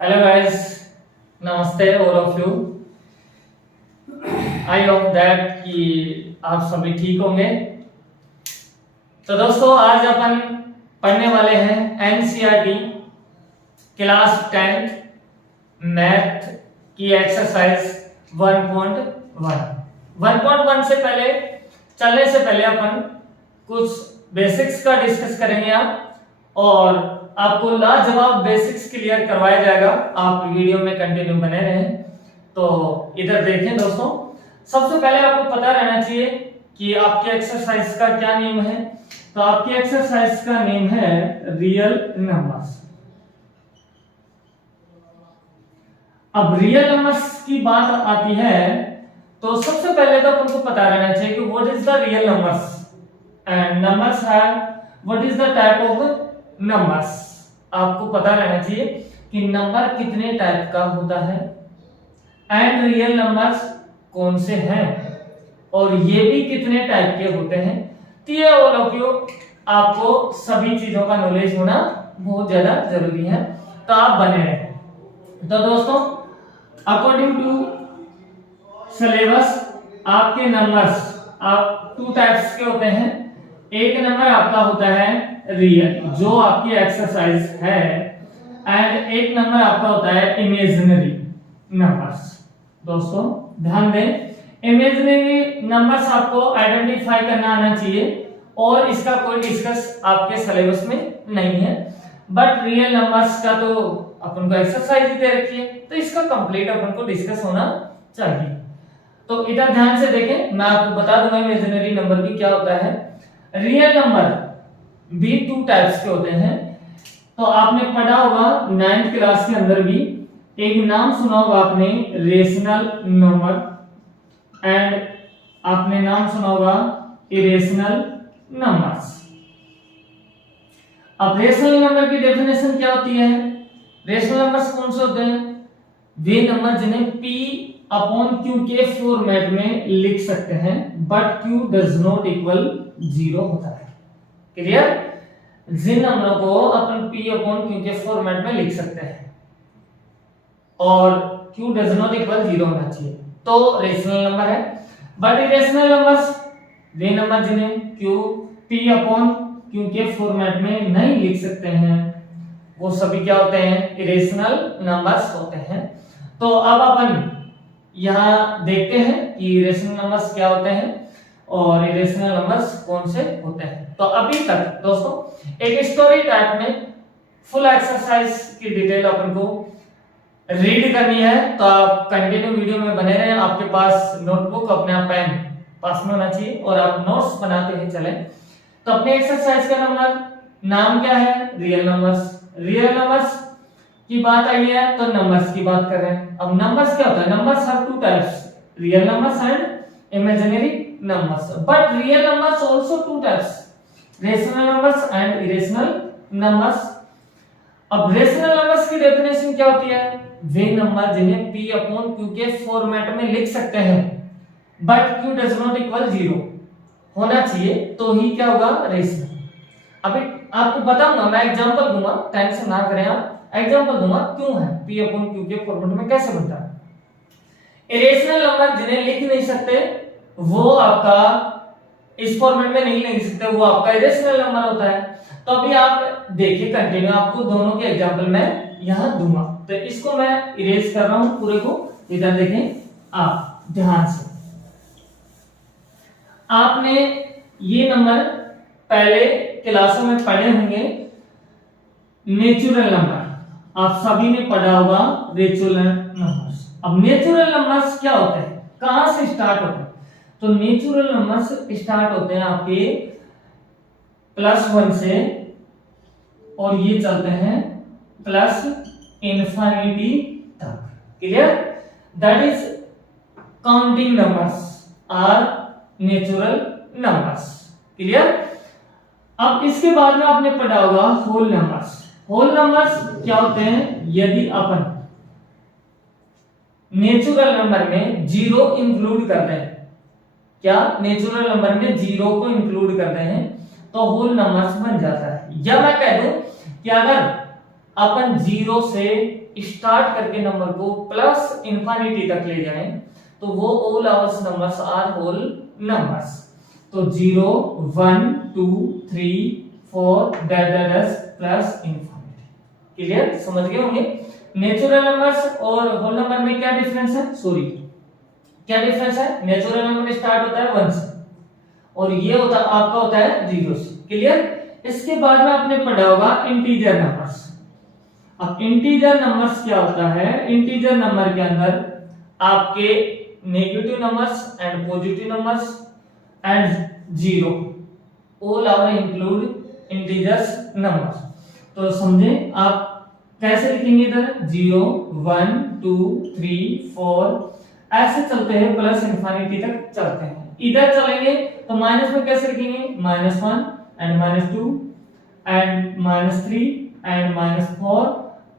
Hello guys, नमस्ते all of you. I hope that कि आप सभी ठीक होंगे। तो दोस्तों, आज अपन पढ़ने वाले हैं एनसीईआरटी क्लास 10 मैथ की एक्सरसाइज 1.1। 1.1 से पहले चलने से पहले अपन कुछ बेसिक्स का डिस्कस करेंगे और आपको लाजवाब बेसिक्स क्लियर करवाया जाएगा। आप वीडियो में कंटिन्यू बने रहें। तो इधर देखें दोस्तों, सबसे पहले आपको पता रहना चाहिए कि आपके एक्सरसाइज का क्या नेम है। तो आपकी एक्सरसाइज का नेम है रियल नंबर्स। अब रियल नंबर्स की बात आती है तो सबसे पहले तो आपको पता रहना चाहिए कि what is the real numbers and numbers have what is the type of numbers. आपको पता रहना चाहिए कि नंबर कितने टाइप का होता है एंड रियल नंबर्स कौन से हैं और ये भी कितने टाइप के होते हैं। तो ये ऑल ऑफ यू आपको सभी चीजों का नॉलेज होना बहुत ज्यादा जरूरी है, तो आप बने रहें। तो दोस्तों, अकॉर्डिंग टू सिलेबस आपके नंबर्स आप टू टाइप्स के होते हैं। एक नंबर आपका होता है रियल, जो आपकी एक्सरसाइज है, एंड एक नंबर आपका होता है इमेजिनरी नंबर्स। दोस्तों ध्यान दें, इमेजिनरी नंबर्स आपको आइडेंटिफाई करना आना चाहिए और इसका कोई डिस्कस आपके सिलेबस में नहीं है। बट रियल नंबर्स का तो अपन को एक्सरसाइज दे रखी है, तो इसका कंप्लीट अपन को डिस्कस होना चाहिए। तो इधर ध्यान से देखें, मैं आपको बता दूंगा इमेजिनरी नंबर भी क्या होता है। रियल नंबर भी टू टाइप्स के होते हैं। तो आपने पढ़ा होगा 9th क्लास के अंदर भी, एक नाम सुना होगा आपने रेशनल नंबर एंड आपने नाम सुना होगा इरेशनल नंबर्स। अब रेशनल नंबर की डेफिनेशन क्या होती है? रेशनल नंबर्स कौन से होते हैं? वे नंबर जिन्हें p अपॉन q के फॉर्मेट में लिख सकते हैं but q does not equal 0 होता है। क्लियर? जिन नंबरों को अपन p अपॉन q के फॉर्मेट में लिख सकते हैं और q डज नॉट इक्वल 0 होना चाहिए, तो रेशनल नंबर है। But irrational numbers way number जिन्हें q p अपॉन q के फॉर्मेट में नहीं लिख सकते हैं, वो सभी क्या होते हैं? इरेशनल नंबर्स होते हैं। तो अब अपन यहाँ देखते हैं कि इरेशनल नंबर्स क्या होते हैं और इरेशनल नंबर्स कौन से होते हैं। तो अभी तक दोस्तों एक स्टोरी टाइप में फुल एक्सरसाइज की डिटेल अपन को रीड करनी है, तो आप कंटिन्यू वीडियो में बने रहें। आपके पास नोटबुक, अपना पेन पास में होना चाहिए और आप नोट्स बनाते हुए चलें। तो अपने एक्सरसाइज का नंबर नाम क्या है? Real numbers. रियल नंबर्स की बात आई है तो नंबर्स की बात कर रहे हैं। अब नंबर्स क्या होता है? Numbers have two types, real numbers and imaginary numbers, but real numbers also two types, rational numbers and irrational numbers। अब rational numbers की डेफिनेशन क्या होती है? वे नंबर जिन्हें p अपॉन q के फॉर्मेट में लिख सकते हैं but q does not equal 0 होना चाहिए, तो ही क्या होगा? रेशनल। अभी आपको बताऊंगा, मैं एग्जांपल दूंगा, टेंशन ना करें आप, एग्जांपल दूंगा क्यों है p अपॉन q के फॉर्मेट में कैसे बनता है। इरेशनल नंबर जिन्हें लिख नहीं सकते वो आपका इस फॉर्मेट में नहीं लिख सकते, वो आपका इरेशनल नंबर होता है। तो अभी आप देखिए कंटिन्यू, आपको दोनों के एग्जांपल मैं यहां दूंगा। तो इसको मैं इरेज कर रहा हूं पूरे को। इधर देखें आप ध्यान से, आपने ये नंबर पहले क्लासों में पढ़े होंगे। नेचुरल नंबर आप सभी ने पढ़ा होगा, नेचुरल नंबर्स। अब नेचुरल नंबर्स क्या होते हैं, कहां से स्टार्ट होते हैं? तो नेचुरल नंबर्स स्टार्ट होते हैं आपके +1 से और ये चलते हैं प्लस इंफिनिटी तक। Clear? That is counting numbers are natural numbers. Clear? अब इसके बाद में आपने पढ़ा होगा होल नंबर्स। होल नंबर्स क्या होते हैं? यदि अपन नेचुरल नंबर में 0 इंक्लूड करते हैं, क्या नेचुरल नंबर में 0 को इंक्लूड करते हैं तो होल नंबर्स बन जाता है। या मैं कह दूं कि अगर अपन 0 से स्टार्ट करके नंबर को प्लस इंफिनिटी तक ले जाएं तो वो all ours numbers are whole numbers. तो 0 1 2 3 4 दैट प्लस इंफिनिटी। क्लियर, समझ गए होंगे। नेचुरल नंबर्स और होल नंबर में क्या डिफरेंस है, सॉरी क्या डिफरेंस है, नेचुरल नंबर स्टार्ट होता है 1 से और ये होता आपका होता है 0 से। क्लियर, इसके बाद में आपने पढ़ा होगा इंटीजर नंबर्स। अब इंटीजर नंबर्स क्या होता है, इंटीजर नंबर के अंदर आपके negative numbers and positive numbers and 0 all are include integers numbers. तो समझे आप कैसे लिखेंगे, इधर 0 1 2 3 4 ऐसे चलते हैं प्लस इंफिनिटी तक चलते हैं। इधर चलेंगे तो माइनस में कैसे लिखेंगे, -1 एंड -2 एंड -3 एंड -4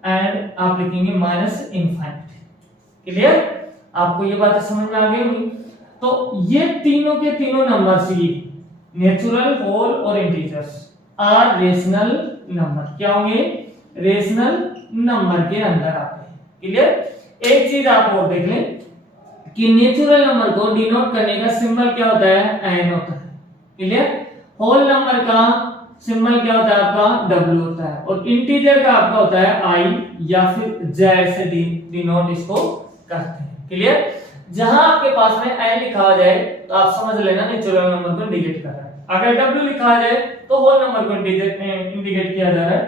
एंड आप लिखेंगे -इंफिनिटी। क्लियर, आपको ये बात समझ में आ गई होगी। तो ये तीनों के तीनों नंबर्स ही नेचुरल, होल और इंटीजर्स आर रेशनल नंबर। क्या होंगे, रेशनल नंबर के अंदर आते हैं। क्लियर, एक चीज आप और देख लें कि नेचुरल नंबर को डिनोट करने का सिंबल क्या होता है, एन होता है। क्लियर, होल नंबर का सिंबल क्या होता है आपका, डब्ल्यू होता है और इंटीजर का आपका होता है आई या फिर जेड से डिनोट इसको करते हैं। क्लियर, जहां आपके पास में एन लिखा आ जाए तो आप समझ लेना नेचुरल नंबर को इंडिकेट कर रहा है। अगर डब्ल्यू लिखा आ जाए तो होल नंबर को इंडिकेट किया जा रहा है।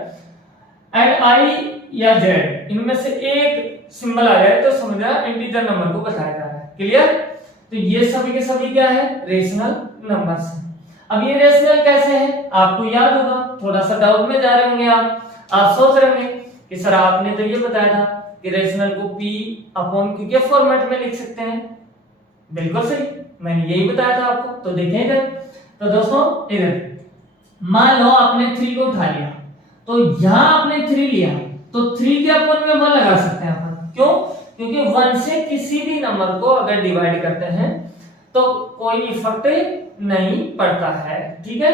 एंड आई या जेड इनमें से एक सिंबल आ जाए तो समझना इंटीजर नंबर को बताया जा रहा है। क्लियर, तो ये सभी के सभी क्या है, रेशनल नंबर्स हैं। अब ये रेशनल कैसे हैं, आपको याद होगा, थोड़ा सा डाउट में जा रहे होंगे आप सोच रहे होंगे कि सर आपने तो ये बताया था कि रेशनल को p अपॉन q के फॉर्मेट में लिख सकते हैं। बिल्कुल सही, मैंने यही बताया था आपको। तो देखें इधर, तो दोस्तों इधर मान लो आपने 3 को उठा लिया तो यहां आपने 3 लिया तो 3 के अपॉन में 1 लगा सकते हैं अपन। क्यों, क्योंकि 1 से किसी भी नंबर को अगर डिवाइड करते हैं तो कोई इफेक्ट नहीं पड़ता है। ठीक है,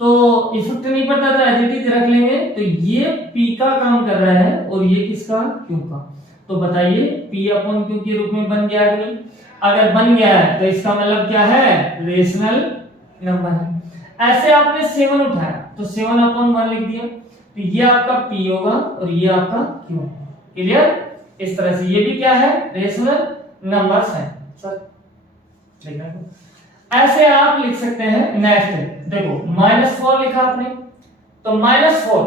तो इफेक्ट नहीं पड़ता तो एज इट इज रख लेंगे। तो ये p का काम कर रहा है और ये किसका, q का। तो बताइए p अपॉन q के रूप में बन गया कि नहीं, अगर बन गया है तो इसका मतलब क्या है, रेशनल नंबर है। ऐसे आपने 7 उठाया तो 7 अपॉन 1 लिख दिया तो ये आपका p होगा और ये आपका q। क्लियर, इस तरह से ये भी क्या है, रेशनल नंबर्स है। सर देखना, ऐसे आप लिख सकते हैं। नेक्स्ट देखो -4 लिखा आपने तो -4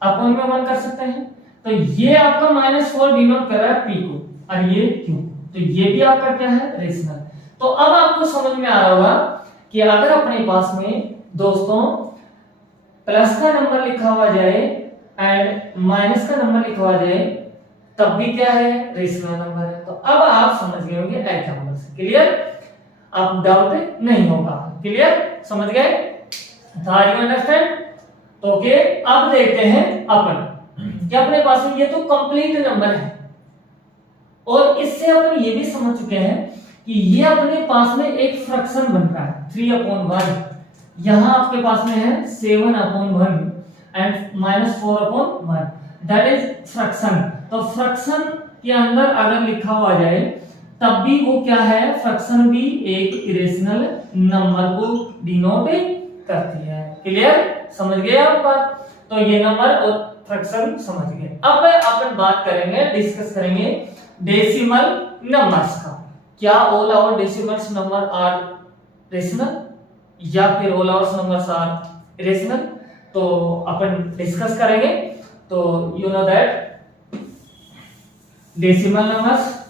अपॉन में 1 कर सकते हैं। तो ये आपका -4 डिनोट कर रहा है p को और ये q, तो ये भी आपका क्या है, रेशनल। तो अब आपको समझ में आ रहा होगा कि अगर अपने पास में दोस्तों प्लस का नंबर लिखा हुआ जाए एंड माइनस का नंबर लिखा हुआ जाए तब भी क्या है, रेशनल नंबर है। तो अब आप समझ गए होंगे एग्जांपल से। क्लियर, आप डाउट नहीं होगा। क्लियर, समझ गए, आर यू अंडरस्टैंड। तो ओके, अब देखते हैं अपन कि अपने पास में ये तो कंप्लीट नंबर है और इससे अपन ये भी समझ चुके हैं कि ये अपने पास में एक फ्रैक्शन बन रहा है 3/1। यहां आपके पास में है 7/1 एंड -4/1, दैट इज फ्रैक्शन। तो फ्रैक्शन के अंदर अगर लिखा हुआ जाए तब भी वो क्या है, फ्रैक्शन भी एक इरेशनल नंबर को डिनोट करती है। क्लियर, समझ गए आप बात। तो ये नंबर और फ्रैक्शन समझ गए। अब अपन बात करेंगे, डिस्कस करेंगे डेसिमल नंबर्स का। क्या all our decimals number are rational या फिर all our numbers are irrational, तो अपन डिस्कस करेंगे। तो you know that decimal numbers,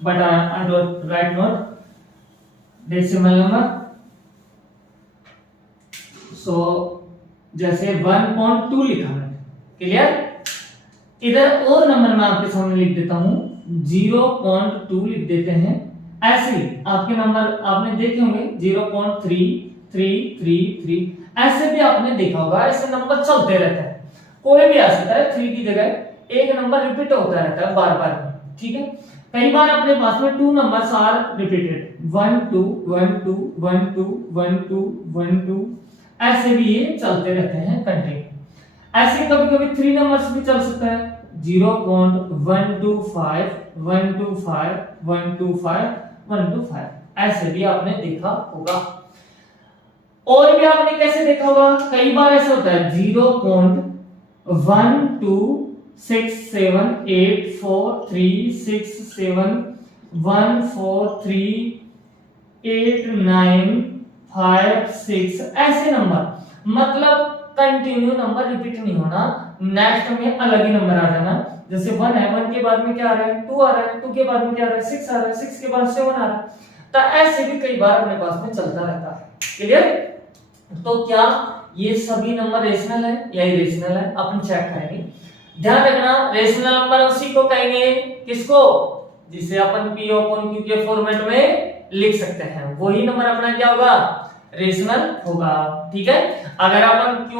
but I don't write note decimal number। so जैसे 1.2 लिखा है। क्लियर, इधर और नंबर मैं आपके सामने लिख देता हूं, 0.2 लिख देते हैं। ऐसे आपके नंबर आपने देखे होंगे 0.33333, ऐसे भी आपने देखा होगा। ऐसे नंबर चलते रहते हैं, कोई भी आ सकता है। 3 की जगह एक नंबर रिपीट होता रहता है बार बार। ठीक है, कई बार अपने पास में 2 नंबर्स आर रिपीटेड, 1 2 1 2 1 2 1 2 1 2, ऐसे भी ये चलते रहते हैं कंटिन्यू। ऐसे कभी कभी 3 नंबर्स भी चल सकता है 0.125 125 125 125 ऐसे भी आपने देखा होगा। और भी आपने कैसे देखा होगा, कई बार ऐसा होता है 0.126784361438956 ऐसे नंबर, मतलब कंटिन्यू नंबर रिपीट नहीं होना, नेक्स्ट में अलग ही नंबर आ जाना। जैसे 1 है, 1 के बाद में क्या आ रहा है 2 आ रहा है, 2 के बाद में क्या आ रहा है 6 आ रहा है, 6 के बाद 7 आ रहा है। तो ऐसे भी कई बार अपने पास में चलता रहता है। क्लियर? तो क्या ये सभी नंबर रेशनल है या इरेशनल है, अपन चेक करेंगे। ध्यान रखना, रेशनल नंबर उसी को कहेंगे किसको, जिसे अपन P अपॉन Q के फॉर्मेट में लिख सकते हैं, वही नंबर अपना क्या होगा, रेशनल होगा। ठीक है, अगर अपन P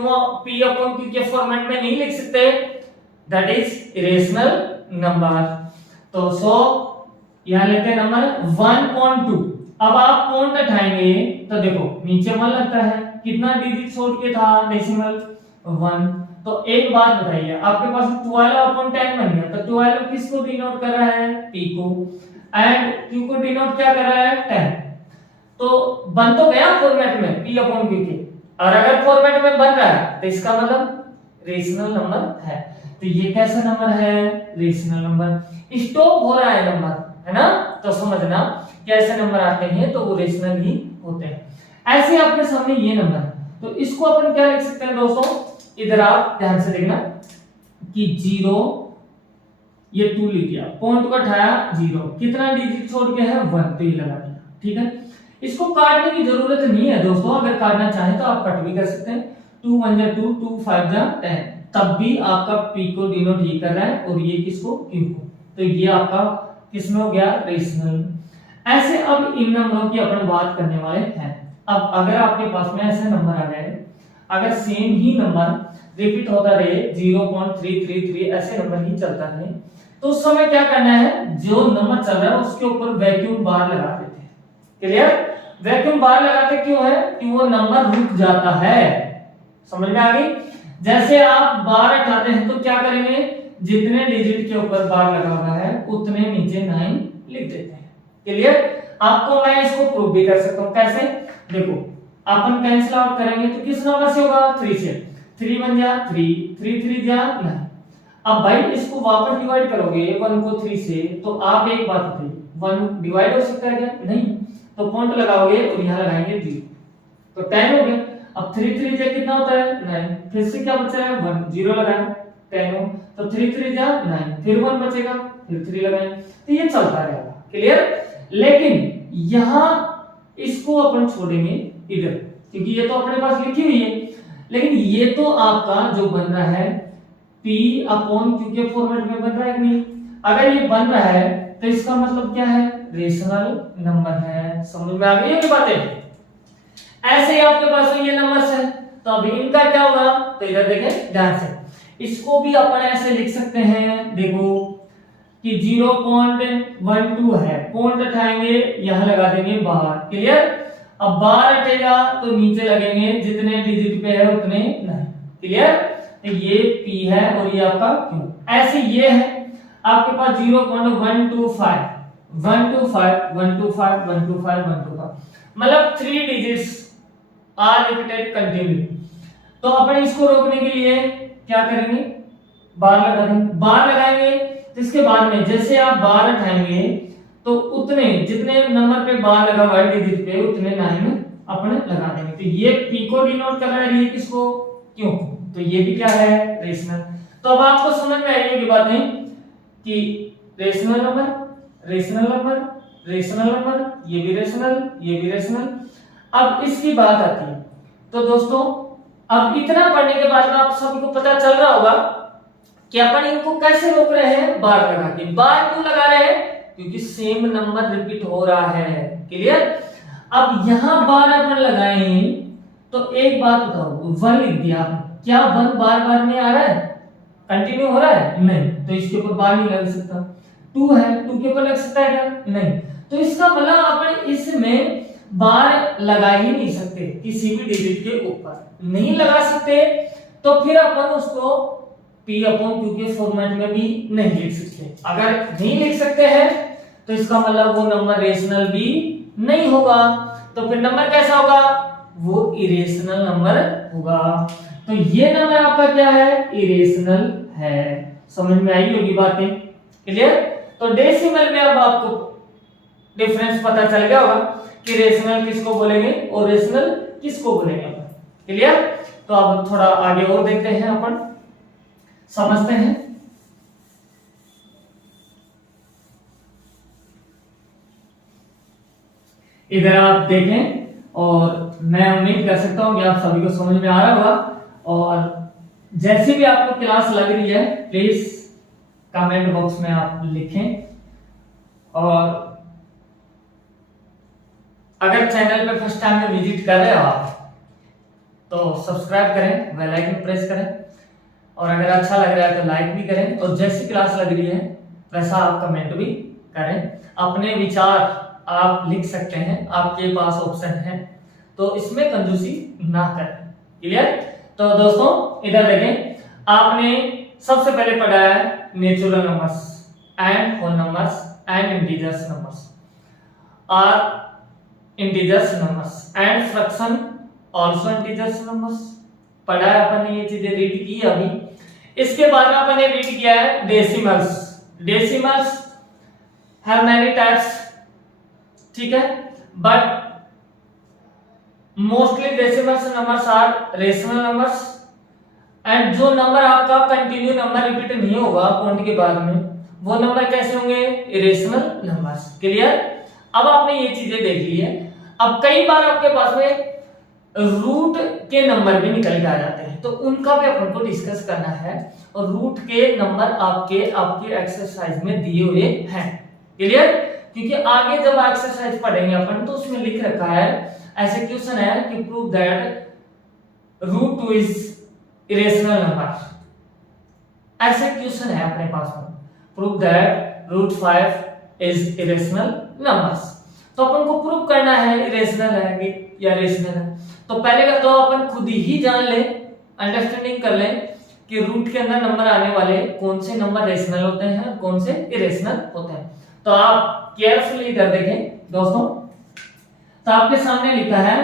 अपॉन Q के फॉर्मेट में नहीं लिख सकते, दैट इज इरेशनल नंबर। तो सो यहां लेते हैं नंबर 1.2। अब आप पॉइंट उठाएंगे तो देखो नीचे 1 लगता है, कितना डिजिट छोड़ के था डेसिमल 1। तो एक बात बताइए, आपके पास 12/10 बन गया, तो 12 किसको डिनोट कर रहा है, P को, एंड Q को डिनोट क्या कर रहा है, 10। तो बन तो गया फॉर्मेट में P अपॉन Q के, और अगर फॉर्मेट में बन रहा है तो इसका मतलब रेशनल नंबर है। तो ये कैसा नंबर है, रेशनल नंबर। स्टॉप हो रहा है नंबर, है ना, तो समझना कैसे नंबर आते हैं तो वो रेशनल ही होते हैं। ऐसे आपके सामने ये नंबर है, तो इसको अपन क्या लिख सकते हैं दोस्तों, इधर आप ध्यान से देखना कि 0 ये 2 लिख दिया, पॉइंट को उठाया 0, कितना डिजिट छोड़ के है 1, तो ये लगा दिया। ठीक है, इसको काटने की जरूरत नहीं है दोस्तों, अगर काटना चाहें तो आप कट भी कर सकते हैं। 2 1 जा 2, 2 5 जा 10, तब भी आपका P को डिनोट ही कर रहा है और ये किसको, Q को। तो ये आपका किसमें हो गया, रेशनल। ऐसे अब इन नंबरों की अपन बात करने वाले हैं। अब अगर आपके पास में ऐसे नंबर आ गए, अगर सेम ही नंबर रिपीट होता रहे 0.333 ऐसे नंबर ही चलता रहे, तो उस समय क्या करना है, जो नंबर चल रहा है उसके ऊपर वैक्यूम बार लगा देते हैं। क्लियर? वैक्यूम बार लगाते क्यों है, कि वो नंबर रुक जाता है। समझ में आ गई? जैसे आप बार उठाते हैं तो क्या करेंगे, जितने डिजिट के ऊपर बार लगा हुआ है उतने नीचे 9 लिख देते हैं। क्लियर? आपको मैं इसको प्रूव भी कर सकता हूं, कैसे, देखो अपन कैंसिल आउट करेंगे तो किस नंबर से होगा, 3 से। 3 1 जा 3, 3 3 जा 9। अब भाई इसको वापस डिवाइड करोगे 1 को 3 से, तो आप एक बात बताइए 1 डिवाइड हो सकता है क्या, नहीं। तो पॉइंट लगाओगे और यहां लगाएंगे 0, तो 10 हो गया। अब 3 3 जा कितना होता है 9, फिर से क्या बच रहा है 1, 0 लगाया 10 हो, तो 3 3 जा 9, फिर 1 बचेगा, फिर 3 लगाएंगे, तो ये चलता रहेगा। क्लियर? लेकिन यहां इसको अपन छोड़ेंगे इधर, क्योंकि ये तो अपने पास लिखी हुई है, लेकिन ये तो आपका जो बन रहा है P अपॉन Q के फॉर्मेट में बन रहा है कि नहीं। अगर ये बन रहा है तो इसका मतलब क्या है, रेशनल नंबर है। समझ में आ गई ये बातें? ऐसे ही आपके पास ये नंबर्स है, तो अभी इनका क्या होगा, तो इधर देखें ध्यान से, इसको भी अपन ऐसे लिख सकते हैं, देखो कि 0.12 है, पॉइंट उठाएंगे यहां लगा देंगे बाहर। क्लियर? अब बाहर हटेगा तो नीचे लगेंगे, जितने डिजिट पे है उतने नहीं। क्लियर? तो ये P है और ये आपका Q। ऐसे ये है आपके पास 0.125 125 125 125 125, मतलब 3 डिजिट्स आर रिपीटेड कंटिन्यू। तो अपन इसको रोकने के लिए क्या करेंगे, बार लगा देंगे। बार लगाएंगे तो इसके बाद में जैसे आप बार उठाएंगे तो उतने जितने नंबर पे बार लगा हुआ है डिजिट पे उतने 9 अपने लगा देंगे। तो ये P को डिनोट कर रहा है, ये किसको, क्यों, तो ये भी क्या है, रेशनल। तो अब आपको समझ में आई होगी बातें कि rational number rational number rational number, ये भी रेशनल ये भी रेशनल। अब इसकी बात आती है, तो दोस्तों अब इतना पढ़ने के बाद में आप सभी को पता चल रहा होगा कि अपन इनको कैसे रोक रहे हैं, बार लगा के। बार क्यों लगा रहे हैं, क्योंकि सेम नंबर रिपीट हो रहा है। क्लियर? अब यहां बार अपन लगाए तो एक बात बताओ, 1 लिख दिया आपने, क्या 1 बार बार में आ रहा है, कंटिन्यू हो रहा है, नहीं, तो इसके ऊपर बार नहीं लग सकता। 2 है, 2 के ऊपर लग सकता है क्या, नहीं, तो इसका मतलब अपन इसमें बार लगा ही नहीं सकते, किसी भी डिजिट के ऊपर नहीं लगा सकते। तो फिर अपन उसको P अपॉन Q के फॉर्मेट में भी नहीं लिख सकते। अगर नहीं लिख सकते हैं तो इसका मतलब वो नंबर रेशनल भी नहीं होगा, तो फिर नंबर कैसा होगा, वो इरेशनल नंबर होगा। तो ये नंबर आपका क्या है, इरेशनल है। समझ में आई होगी बातें, क्लियर। तो डेसिमल में अब आपको डिफरेंस पता चल गया होगा कि रेशनल किसको बोलेंगे और रेशनल किसको बोलेंगे, क्लियर। तो अब थोड़ा आगे और देखते हैं, अपन समझते हैं। इधर आप देखें और मैं उम्मीद कर सकता हूं कि आप सभी को समझ में आ रहा होगा। और जैसे भी आपको क्लास लग रही है प्लीज कमेंट बॉक्स में आप लिखें। और अगर चैनल पे फर्स्ट टाइम में विजिट कर रहे हो आप तो सब्सक्राइब करें, बेल आइकन प्रेस करें, और अगर अच्छा लग रहा है तो लाइक भी करें, और जैसी क्लास लग रही है वैसा आप कमेंट भी करें। अपने विचार आप लिख सकते हैं, आपके पास ऑप्शन है, तो इसमें कंजूसी ना करें, क्लियर। तो दोस्तों इधर देखें, आपने सबसे पहले पढ़ा है natural numbers and whole numbers and integers numbers are integers numbers and fraction also integers numbers. पढ़ा है अपन ने, ये चीजें रीड की है अभी। इसके बाद में अपन ने रीड किया है decimals. Decimals have many types, ठीक है, but mostly decimals numbers are rational numbers. And जो नंबर आपका कंटिन्यू नंबर रिपीट नहीं होगा पॉइंट के बाद में, वो नंबर कैसे होंगे, इरेशनल नंबर्स, क्लियर। अब आपने ये चीजें देख ली है। अब कई बार आपके पास में रूट के नंबर भी निकल के आ जाते हैं, तो उनका भी अपन को डिस्कस करना है। और रूट के नंबर आपके एक्सरसाइज में दिए हुए हैं, क्लियर। क्योंकि आगे जब एक्सरसाइज पढ़ेंगे अपन तो उसमें लिख रखा है, ऐसे क्वेश्चन है कि prove that root 2 is irrational number. ऐसे क्वेश्चन है अपने पास में, prove that root 5 is irrational numbers. तो अपन को प्रूव करना है इरेशनल है कि या रेशनल है। तो पहले का तो अपन खुद ही जान ले, अंडरस्टैंडिंग कर ले कि रूट के अंदर नंबर आने वाले कौन से नंबर रेशनल होते हैं और कौन से इरेशनल होते हैं। तो आप केयरफुली इधर देखें दोस्तों, तो आपके सामने लिखा है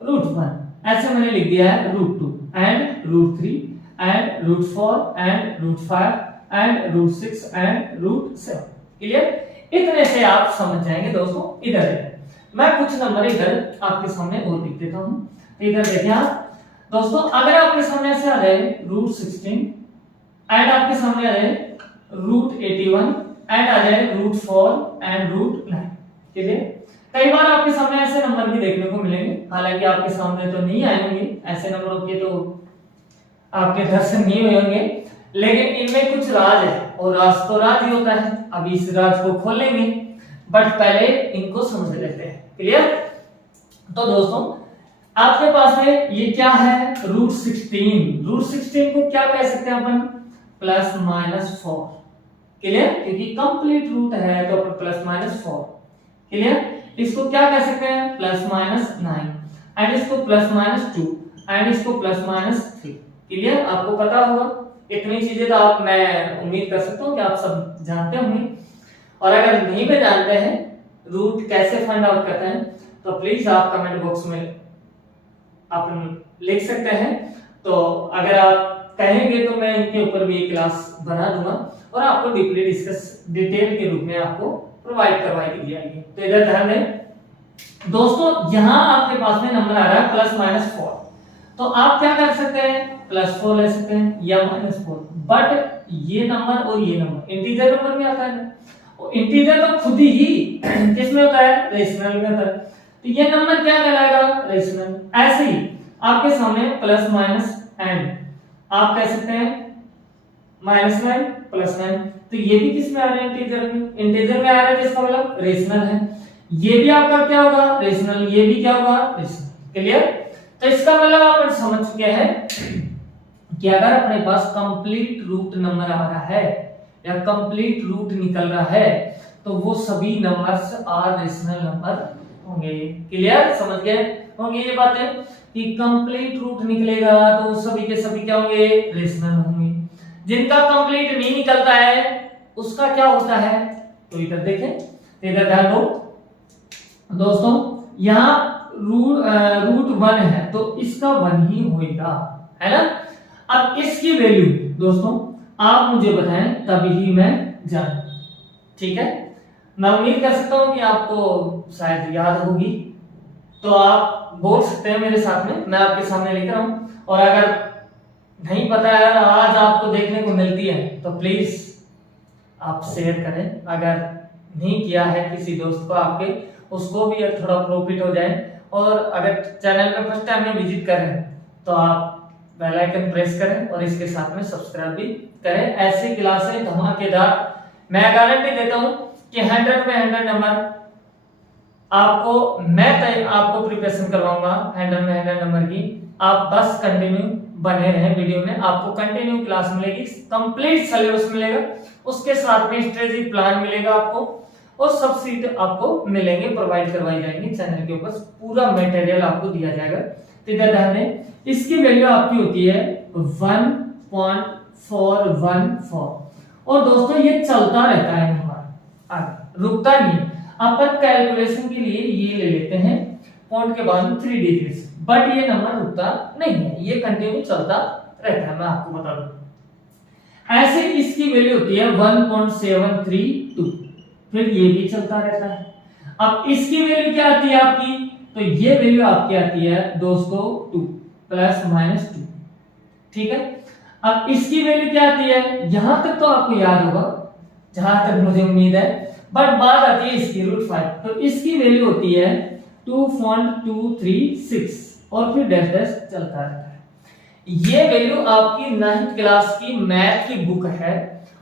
रूट 1, ऐसे मैंने लिख दिया है root 2 and root 3 and root 4 and root 5 and root 6 and root 7, clear. इतने से आप समझ जाएंगे दोस्तों। इधर मैं कुछ नंबर इधर आपके सामने और लिख देता हूं। इधर देखिए आप दोस्तों, अगर आपके सामने ऐसे आ जाए रूट 16 एंड आपके सामने आ जाए रूट 81 एंड आ जाए रूट 4 एंड रूट 9, क्लियर। कई बार आपके सामने ऐसे नंबर भी देखने को मिलेंगे, हालांकि आपके सामने तो नहीं आएंगे ऐसे नंबरों के, तो आपके दर्शन नहीं हुए होंगे, लेकिन इनमें कुछ राज है, और राज तो राज ही होता है। अभी इस राज को खोलेंगे, बट पहले इनको समझ लेते हैं, क्लियर। तो दोस्तों आपके पास में ये क्या है, रूट 16। रूट 16 को क्या कह सकते हैं अपन, प्लस माइनस 4, क्लियर, क्योंकि कंप्लीट रूट है तो अपन प्लस माइनस 4, क्लियर। इसको क्या कह सकते हैं, प्लस माइनस 9, एंड इसको प्लस माइनस 2 एंड इसको प्लस माइनस 3, क्लियर। आपको पता होगा इतनी चीजें, तो आप, मैं उम्मीद कर सकता हूँ कि आप सब जानते होंगे। और अगर नहीं भी जानते हैं रूट कैसे फाइंड आउट करते हैं, तो प्लीज आप कमेंट बॉक्स में आप लिख सकते हैं। तो अगर आप कहेंगे तो मैं इनके ऊपर भी एक क्लास बना दूंगा और आपको डीपली डिस्कस डिटेल के रूप में आपको प्रोवाइड करवाई दी जाएगी। तो इधर ध्यान दें दोस्तों, यहां आपके पास में नंबर आ रहा है प्लस माइनस 4, तो आप क्या कर सकते हैं, प्लस 4 ले सकते हैं या माइनस 4। बट ये नंबर और ये नंबर इंटीजर नंबर में आता है, और इंटीजर तो खुद ही किसमें होता है, रेशनल में होता है, तो ये नंबर क्या कहलाएगा, रेशनल। ऐसे ही आपके सामने प्लस माइनस एंड आप कह सकते हैं माइनस 9 प्लस 9, तो ये भी किस में आ रहा है, इंटीजर में। इंटीजर में आ रहा है जिसका मतलब रेशनल है। ये भी आपका क्या होगा, रेशनल, ये भी क्या होगा, रेशनल, क्लियर। तो इसका मतलब अपन समझ चुके हैं कि अगर अपने पास कंप्लीट रूट नंबर आ रहा है या कंप्लीट रूट निकल रहा है तो वो सभी नंबर्स आर रेशनल नंबर होंगे, क्लियर, समझ गए होंगे ये बातें। कि कंप्लीट रूट निकलेगा तो सभी के सभी क्या होंगे, रेशनल होंगे। जिनका कंप्लीट नहीं निकलता है उसका क्या होता है, तो इधर देखें, इधर ध्यान दो दोस्तों, यहाँ रूट 1 है तो इसका 1 ही होगा, है ना। अब इसकी वैल्यू दोस्तों आप मुझे बताएं तभी ही मैं जानूं, ठीक है। मैं उम्मीद कर सकता हूं कि आपको शायद याद होगी, तो आप बोल सकते हैं मेरे साथ में, मैं आपके सामने लेकर आऊं। और अगर नहीं पता है आज आपको देखने को मिलती है तो प्लीज आप शेयर करें, अगर नहीं किया है किसी दोस्त को आपके, उसको भी थोड़ा प्रॉफिट हो जाए। और अगर चैनल पे फर्स्ट टाइम में विजिट करें तो आप बेल आइकन प्रेस करें और इसके साथ में सब्सक्राइब भी करें। ऐसी क्लासें धमाकेदार मैं गारंटी देता हूं कि 100 में 100 नंबर आपको मैं आपको प्रिपरेशन करवाऊंगा 100 में 100 नंबर की। आप बस कंटिन्यू बने रहें वीडियो में, आपको कंटिन्यू क्लास मिलेगी, कंप्लीट सिलेबस मिलेगा, उसके साथ में स्ट्रेटजी प्लान मिलेगा आपको, और सब सीट आपको मिलेंगे, प्रोवाइड करवाई जाएंगी चैनल के ऊपर, पूरा मटेरियल आपको दिया जाएगा। तो इधर ध्यान दें, इसकी वैल्यू आपकी होती है 1.414 और दोस्तों ये चलता रहता है हमारा, रुकता नहीं। अपन कैलकुलेशन के लिए ये ले लेते हैं पॉइंट के बाद 3 डिजिट्स, बट ये नंबर रुकता नहीं है, ये कंटिन्यू चलता रहता है, मैं आपको बता दूं। ऐसे इसकी वैल्यू होती है 1.732, फिर ये भी चलता रहता है। अब इसकी वैल्यू क्या आती है आपकी, तो ये वैल्यू आपकी आती है दोस्तों 2 ±2, ठीक है। अब इसकी वैल्यू क्या आती है, यहां तक तो आपको याद होगा जहां तक मुझे उम्मीद है, बट बात आती है इसकी √5, तो इसकी वैल्यू होती है 2.236 और फिर डैश डैश चलता रहता है। ये वैल्यू आपकी 9th क्लास की मैथ की बुक है,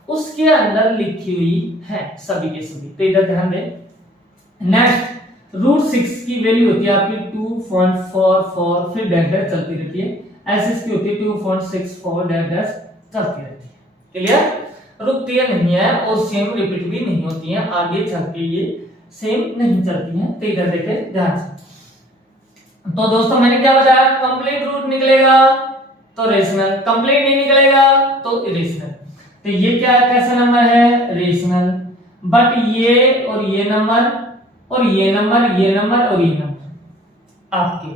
उसके अंदर लिखी हुई है सभी के सभी। तो इधर ध्यान दें, नेक्स्ट √6 की वैल्यू होती है आपकी 2.44 फिर डैश डैश चलती रहती है, ऐसे इसकी होती है 2.64 डैश डैश चलती रहती है। क्लियर, रुकती नहीं है और सेम रिपीट भी नहीं होती है, आगे चल के ये सेम नहीं चलती है। तो इधर देखें ध्यान से, तो दोस्तों मैंने क्या बताया, कंप्लीट रूट निकलेगा तो रेशनल, कंप्लीट नहीं निकलेगा तो इरेशनल। तो ये क्या कैसा नंबर है, रेशनल, बट ये और ये नंबर और ये नंबर, ये नंबर और ये नंबर आपके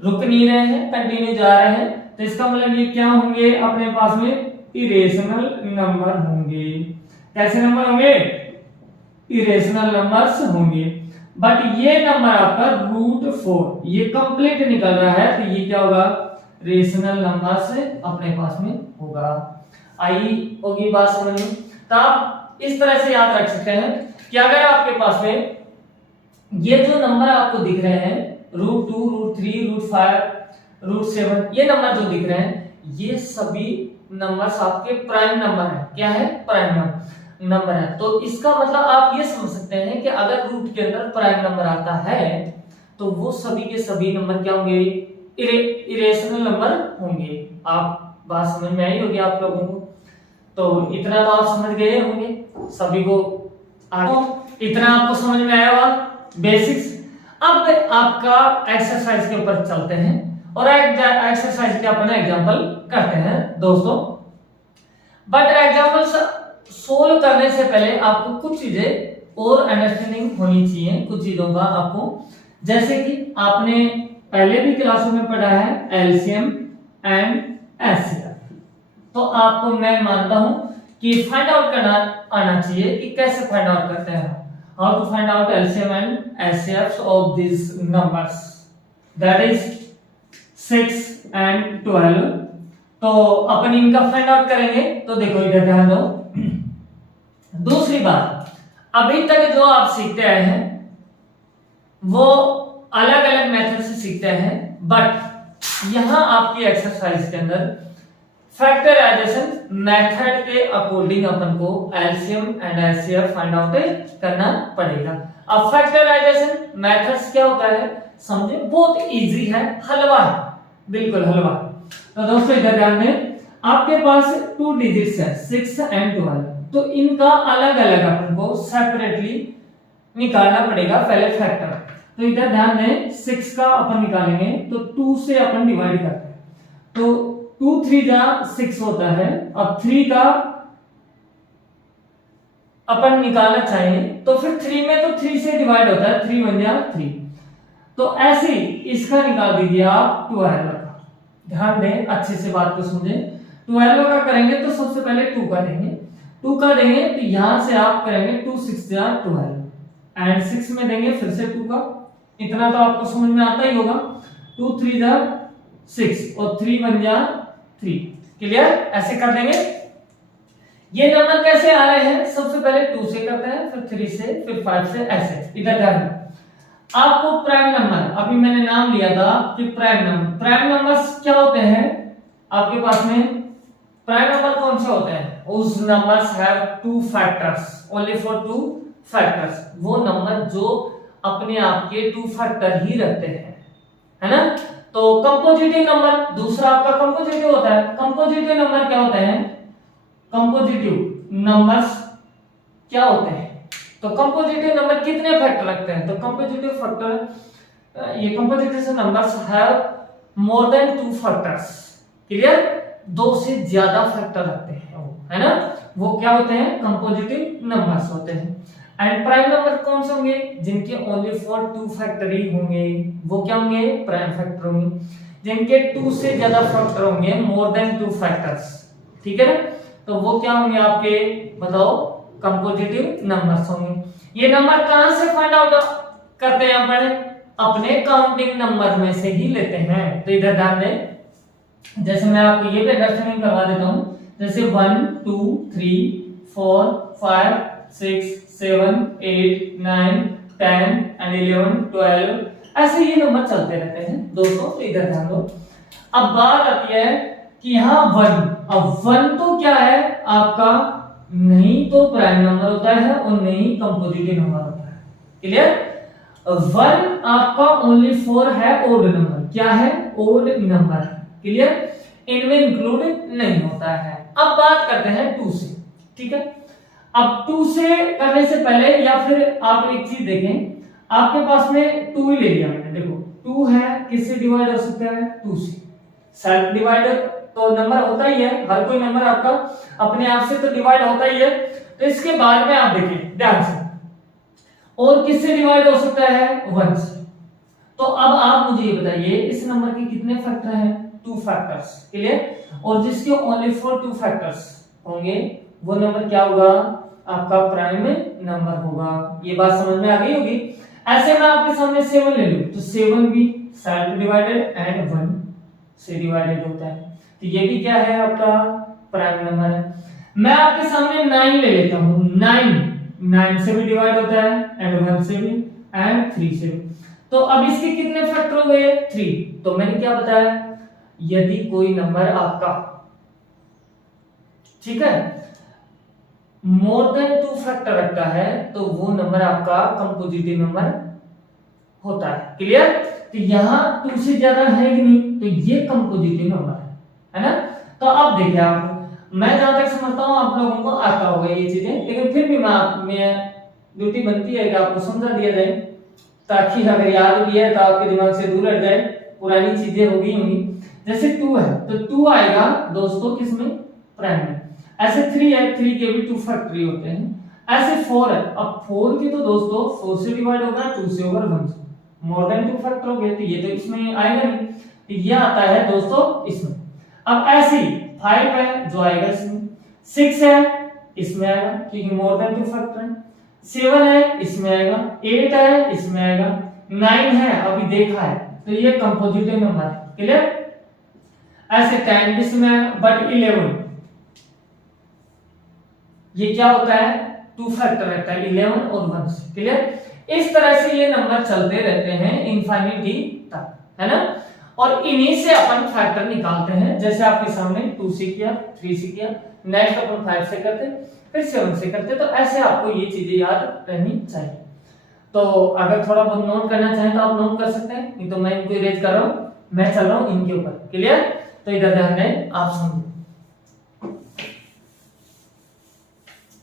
रुक नहीं रहे हैं, कंटिन्यू जा रहे हैं, तो इसका मतलब ये क्या होंगे अपने पास में, इरेशनल नंबर होंगे। कैसे नंबर होंगे, इरेशनल नंबर्स होंगे। बट ये नंबर आपका √4 ये कंप्लीट निकल रहा है, तो ये क्या होगा, रेशनल नंबर से अपने पास में होगा। आई होगी बात समझ में। तो आप इस तरह से याद रख सकते हैं कि अगर आपके पास में ये जो नंबर आपको दिख रहे हैं √2 √3 √5 √7 ये नंबर जो दिख रहे हैं, ये सभी नंबर्स आपके प्राइम नंबर है। क्या है, प्राइम नंबर है। तो इसका मतलब आप ये समझ सकते हैं कि अगर रूट के अंदर प्राइम नंबर आता है तो वो सभी के सभी नंबर क्या होंगे, इरेशनल नंबर होंगे। आप बात समझ में आई होगी आप लोगों को, तो इतना तो आप समझ गए होंगे सभी को, इतना आपको समझ में आया होगा बेसिक्स। अब आपका एक्सरसाइज के ऊपर चलते हैं और एक्सरसाइज के अपन एग्जांपल करते हैं दोस्तों। बट एग्जांपल सोल्व करने से पहले आपको कुछ चीजें और अंडरस्टैंडिंग होनी चाहिए, कुछ चीजों का आपको, जैसे कि आपने पहले भी क्लासों में पढ़ा है एलसीएम एंड एचसीएफ, तो आपको मैं मानता हूं कि फाइंड आउट करना आना चाहिए कि कैसे फाइंड आउट करते हैं, how to find out LCM and HCF of this numbers, that is 6 and 12। तो अपन इनका फाइंड आउट करेंगे। तो देखो इधर ध्यान दो, दूसरी बात, अभी तक जो आप सीखते आए हैं वो अलग अलग मेथड से सीखते हैं, बट यहां आपकी एक्सरसाइज के अंदर फैक्टराइजेशन मेथड के अकॉर्डिंग अपन को LCM and HCF find out करना पड़ेगा। अब फैक्टराइजेशन मेथड्स क्या होता है समझे, बहुत इजी है, हलवा है, बिल्कुल हलवा। तो दोस्तों इधर ध्यान दें, आपके पास 2 डिजिट्स है 6 and 12, तो इनका अलग अलग अपन को सेपरेटली निकालना पड़ेगा। पहले फैक्टर, तो इधर ध्यान दें 6 का अपन निकालेंगे तो 2 से अपन डिवाइड करते हैं, तो 2 3 जा 6 होता है। अब 3 का अपन निकालना चाहिए तो फिर 3 में तो 3 से डिवाइड होता है, 3 1 जा 3। तो ऐसे इसका निकाल दीजिए आप 12 का। ध्यान दें, अच्छे से बात को समझें। 12 का करेंगे तो सबसे पहले 2 का देंगे, 2 का देंगे तो यहां से आप करेंगे 2 6 जा 12 एंड 6 में देंगे फिर से 2 का। इतना तो आपको समझ में आता ही होगा। 2 3 जा 6 और 3 1 जा 3। क्लियर? ऐसे कर देंगे। ये नंबर कैसे आ रहे हैं? सबसे पहले 2 से करते हैं, फिर 3 से, फिर 5 से, ऐसे। इधर ध्यान आपको प्राइम नंबर, अभी मैंने नाम लिया था कि प्राइम नंबर्स क्या होते हैं आपके पास में? प्राइम नंबर कौन से होते हैं? उस numbers have 2 factors, only for 2 factors. वो नंबर जो अपने आप के 2 फैक्टर ही रखते हैं, है ना? तो कंपोजिटिव नंबर दूसरा आपका कंपोजिटिव होता है। कंपोजिटिव नंबर क्या होते हैं? कंपोजिटिव नंबर्स क्या होते हैं? तो कंपोजिटिव नंबर कितने फैक्टर रखते हैं? तो कंपोजिटिव फैक्टर, ये compositive numbers have more than 2 factors. Clear? 2 से ज्यादा फैक्टर रखते हैं वो, है ना? वो क्या होते हैं? कंपोजिटिव नंबर्स होते हैं। एंड प्राइम नंबर कौन से होंगे? जिनके ओनली फॉर 2 फैक्टर ही होंगे, वो क्या होंगे? प्राइम फैक्टर होंगे। जिनके 2 से ज्यादा फैक्टर होंगे, मोर देन 2 फैक्टर्स, ठीक है ना? तो वो क्या होंगे आपके? बताओ, कंपोजिटिव नंबर्स होंगे। ये नंबर कहां से फाइंड आउट करते हैं अपन? अपने काउंटिंग नंबर में से ही लेते हैं। तो इधर ध्यान दें, जैसे मैं आपको ये भी अंडरस्टैंडिंग करवा देता हूं। जैसे 1 2 3 4 5 6 7 8 9 10 एंड 11 12 ऐसे ये नंबर चलते रहते हैं दोस्तों। तो इधर ध्यान दो। अब बात आती है कि यहाँ 1, अब 1 तो क्या है आपका? नहीं तो प्राइम नंबर होता है और नहीं कंपोजिटिव नंबर होता है। क्लियर? 1 आपका ओनली फॉर है ओड नंबर। क्या है? Odd number. क्लियर? इनमें इंक्लूड नहीं होता है। अब बात करते हैं 2 से, ठीक है? अब 2 से करने से पहले या फिर आप एक चीज देखें, आपके पास में 2 ही ले लिया मैंने। देखो 2 है, किससे डिवाइड हो सकता है? 2 से। सेल्फ डिवाइडर तो नंबर होता ही है, हर कोई नंबर आपका अपने आप से तो डिवाइड होता ही है। तो इसके बाद में आप देखिए ध्यान से, और किससे डिवाइड हो सकता है? 1 से। तो अब आप मुझे ये बताइए इस नंबर के कितने फैक्टर हैं? 2 फैक्टर्स। क्लियर? और जिसके ओनली फॉर 2 फैक्टर्स होंगे वो नंबर क्या होगा? आपका प्राइम नंबर होगा। ये बात समझ में आ गई होगी। ऐसे मैं आपके सामने 7 ले लूं तो 7 भी सेल्फ डिवाइडेड एंड 1 से डिवाइडेड होता है। तो ये भी क्या है? आपका प्राइम नंबर है। मैं आपके सामने 9 ले लेता हूं। 9 से भी डिवाइड होता है एंड 1 से भी एंड 3 से भी। तो अब इसके कितने फैक्टर हो गए? 3। तो मैंने क्या बताया? यदि कोई नंबर आपका, ठीक है, मोर देन 2 फैक्टर रखता है तो वो नंबर आपका कंपोजिटिव नंबर होता है। क्लियर? तो यहां 2 से ज्यादा है कि नहीं, तो ये कंपोजिटिव नंबर है ना? तो अब देखिए आप, मैं जहां तक समझता हूं आप लोगों को आता होगा ये चीजें, लेकिन फिर भी मैं ड्यूटी बनती है कि आपको समझा दिया जाए, ताकि अगर याद भी है तो आपके दिमाग से दूर हट जाए, पुरानी चीजें होगी होंगी। जैसे 2 है तो 2 आएगा दोस्तों किसमें? प्राइम में। ऐसे 3 है, 3 के भी 2 फैक्टर होते हैं। ऐसे 4 है, अब 4 के तो दोस्तों 4 से डिवाइड होगा, 2 से होगा, 1 से। मोर देन 2 फैक्टर हो गए तो ये तो इसमें आएगा नहीं, तो ये आता है दोस्तों इसमें। अब ऐसे 5 है जो आएगा इसमें, 6 है इसमें आएगा क्योंकि मोर देन 2 फैक्टर है, 7 है इसमें आएगा, 8 है इसमें आएगा, 9 है अभी देखा है तो ये कंपोजिटिव नंबर है। क्लियर? ऐसे 10 इसमें आएगा, बट 11 ये क्या होता है? 2 फैक्टर रहता है 11 और 1 से। क्लियर? इस तरह से ये नंबर चलते रहते हैं इनफिनिटी तक, है ना? और इन्हीं से अपन फैक्टर निकालते हैं। जैसे आपके सामने 2 से किया, 3 से किया, नेक्स्ट अपन 5 से करते, फिर 7 से करते। तो ऐसे आपको ये चीजें याद रहनी चाहिए। तो अगर थोड़ा बहुत नोट करना चाहें तो आप नोट कर सकते हैं, नहीं तो मैं इनको इरेज कर रहा हूं, मैं चल रहा हूं इनके ऊपर। क्लियर? तो इधर ध्यान दें, आप समझो।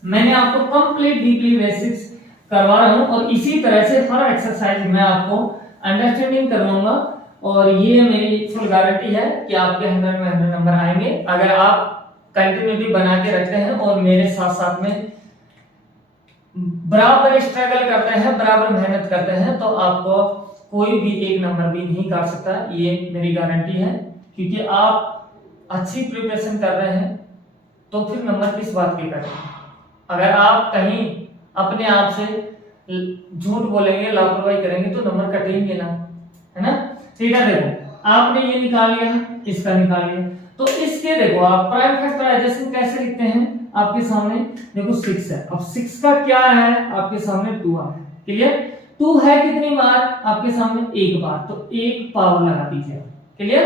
मैंने आपको कंप्लीट डीपली बेसिक्स करवा रहा हूँ और इसी तरह से हर एक्सरसाइज में आपको अंडरस्टैंडिंग करवाऊंगा और ये मेरी फुल गारंटी है कि आपके 100 में 100 नंबर आएंगे अगर आप कंटिन्यूटी बना के रखते हैं और मेरे साथ साथ में बराबर स्ट्रगल करते हैं, बराबर मेहनत करते हैं, तो आपको कोई भी एक नंबर भी नहीं काट सकता, ये मेरी गारंटी है। क्योंकि आप अच्छी प्रिपरेशन कर रहे हैं तो फिर नंबर किस बात के कटेंगे। अगर आप कहीं अपने आप से झूठ बोलेंगे, लापरवाही करेंगे तो नंबर कटेंगे ना, है ना। ठीक है, देखो आपने ये निकाल लिया, इसका निकाल लिया, तो इसके देखो आप प्राइम फैक्टराइजेशन कैसे लिखते हैं। आपके सामने देखो 6 है, अब 6 का क्या है आपके सामने 2 है, क्लियर। 2 है कितनी बार आपके सामने, एक बार, तो एक पावर लगा दीजिए, क्लियर।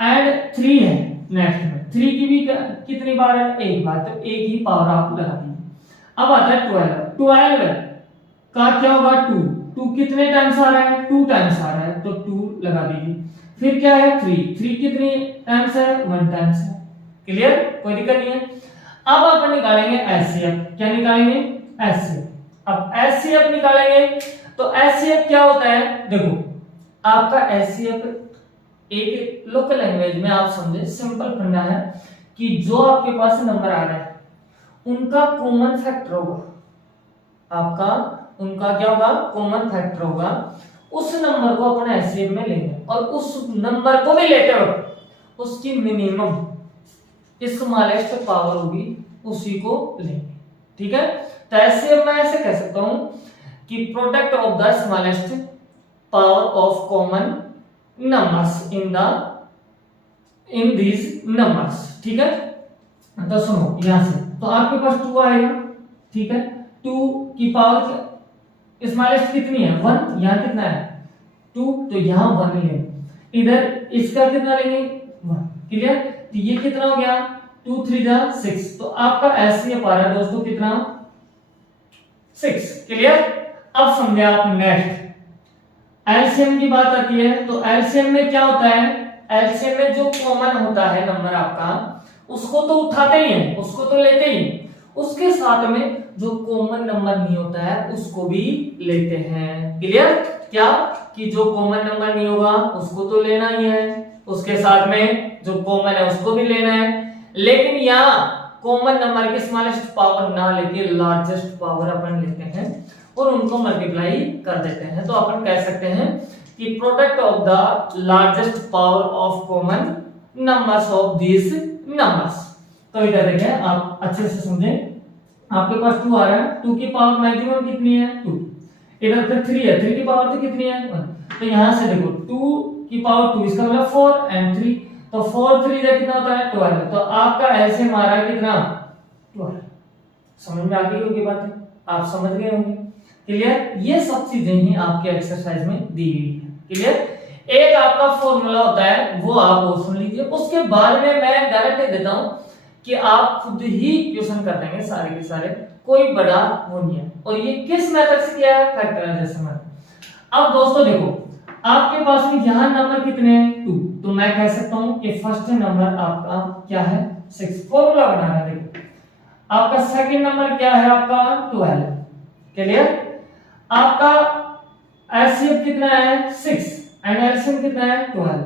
एंड 3 है नेक्स्ट में, 3 की भी कितनी बार है, एक बार, तो एक ही पावर आप लगा दीजिए। अब आता है 12 का क्या होगा 2 कितने टाइम्स आ रहा है, 2 टाइम्स आ रहा है, तो 2 लगा दीजिए। फिर क्या है 3 कितनी टाइम्स है, 1 टाइम्स है, क्लियर, कोई दिक्कत नहीं है। अब अपन निकालेंगे एचसीएफ, क्या निकालेंगे एचसीएफ। अब एचसीएफ निकालेंगे तो एचसीएफ क्या होता है, देखो आपका एचसीएफ एक लोकल लैंग्वेज में आप समझे सिंपल फंडा है कि जो आपके पास नंबर आ रहा है उनका कॉमन फैक्टर होगा, आपका उनका क्या होगा, कॉमन फैक्टर होगा। उस नंबर को अपन एचसीएफ में लेंगे और उस नंबर को भी लेते वक्त उसकी मिनिमम स्मॉलेस्ट पावर होगी, उसी को लेंगे, ठीक है। तो ऐसे मैं ऐसे कह सकता हूं कि product of the smallest power of common numbers in these numbers, ठीक है। तो सुनो यहां से, तो आपके पास 2 आएगा, ठीक है। 2 की पावर स्मॉलेस्ट कितनी है 1, यहां कितना है 2, तो यहां 1 लेंगे, इधर इसका कितना लेंगे 1, क्लियर। तो ये कितना हो गया 2 3 जा 6, तो आपका एचसीएफ आ रहा है दोस्तों कितना 6, क्लियर। अब समझे आप नेक्स्ट एलसीएम की बात आती है, तो एलसीएम में क्या होता है, एलसीएम में जो कॉमन होता है नंबर आपका उसको तो उठाते ही हैं, उसको तो लेते ही, उसके साथ में जो कॉमन नंबर नहीं होता है उसको भी लेते हैं, क्लियर। क्या कि जो कॉमन नंबर नहीं होगा उसको तो लेना ही है, उसके साथ में जो कॉमन है उसको भी लेना है, लेकिन यहाँ कॉमन नंबर के स्मॉलेस्ट पावर ना लेके लार्जेस्ट पावर अपन लेते हैं और उनको मल्टीप्लाई कर देते हैं। तो अपन कह सकते हैं कि product of the largest power of common numbers of this numbers. तो इधर देखें आप अच्छे से समझें, आपके पास 2 आ रहा है, 2 की पावर मैक्सिमम कितनी है 2, इधर फिर 3 है, 3 की पावर तो कितनी है 1, तो यहां से देखो 2 की पावर 2, इसका मतलब 4 एंड 3, तो 4 3 जा कितना होता है 12, तो आपका एलसीएम आ रहा है कितना 12। समझ में आ गई होगी बात, आप समझ गए होंगे, क्लियर। ये सब चीजें ही आपके एक्सरसाइज में दी गई है, क्लियर। एक आपका फॉर्मूला होता है वो आप वो सुन लीजिए, उसके बाद में मैं गारंटी देता हूं कि आप खुद ही क्वेश्चन कर देंगे सारे के सारे, कोई बड़ा वो नहीं है। और ये किस मेथड से किया है, फैक्टराइजेशन में। अब दोस्तों देखो आपके पास में यहाँ नंबर कितने हैं 2, तो मैं कह सकता हूं कि फर्स्ट नंबर आपका क्या है 6, फॉर्मूला बनाना है। देखो आपका सेकंड नंबर क्या है आपका 12, क्लियर। आपका एलसीएम कितना है 6 एंड एलसीएम कितना है 12,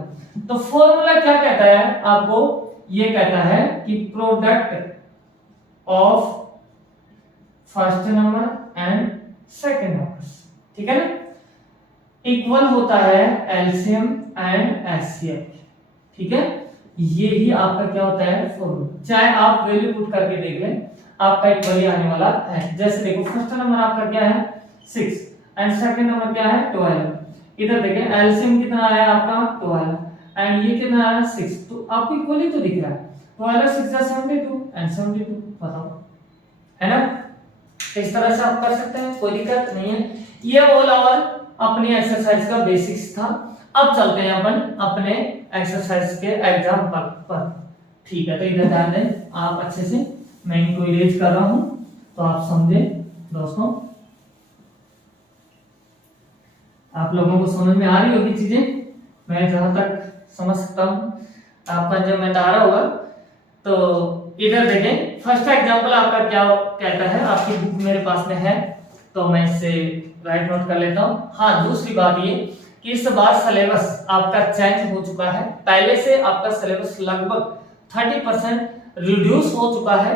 तो फॉर्मूला क्या कहता है आपको, ये कहता है कि product of first number and second number, ठीक है ना, इक्वल होता है एलसीएम एंड एचसीएफ, ठीक है। ये ही आपका क्या होता है फॉर्मूला, चाहे आप वैल्यू पुट करके देख लें आपका इक्वल ही आने वाला है। जैसे देखो फर्स्ट नंबर आपका क्या है 6 एंड सेकंड नंबर क्या है 12, इधर देखें एलसीएम कितना आया आपका 12 एंड ये कितना आया 6, तो आपको इक्वल ही तो दिख रहा है 12 6 72 एंड 72, बताओ, है ना। इस तरह से आप कर सकते हैं, कोई दिक्कत नहीं है। ये ऑल ओवर अपनी एक्सरसाइज का बेसिक्स था। अब चलते हैं अपन अपने एक्सरसाइज के एग्जांपल पर, ठीक है। तो इधर ध्यान दें आप अच्छे से, मैं इनको इरेज कर रहा हूं तो आप समझे दोस्तों, आप लोगों को समझ में आ रही होगी चीजें, मैं जहां तक समझ सकता हूं आपका जब मैं आ रहा होगा। तो इधर देखें फर्स्ट एग्जांपल आपका क्या कहता है, आपकी बुक मेरे पास में है, तो मैं इसे राइट नोट कर लेता हूँ। हाँ, दूसरी बात ये कि इस बार सिलेबस आपका चेंज हो चुका है। पहले से आपका सिलेबस लगभग 30% रिड्यूस हो चुका है।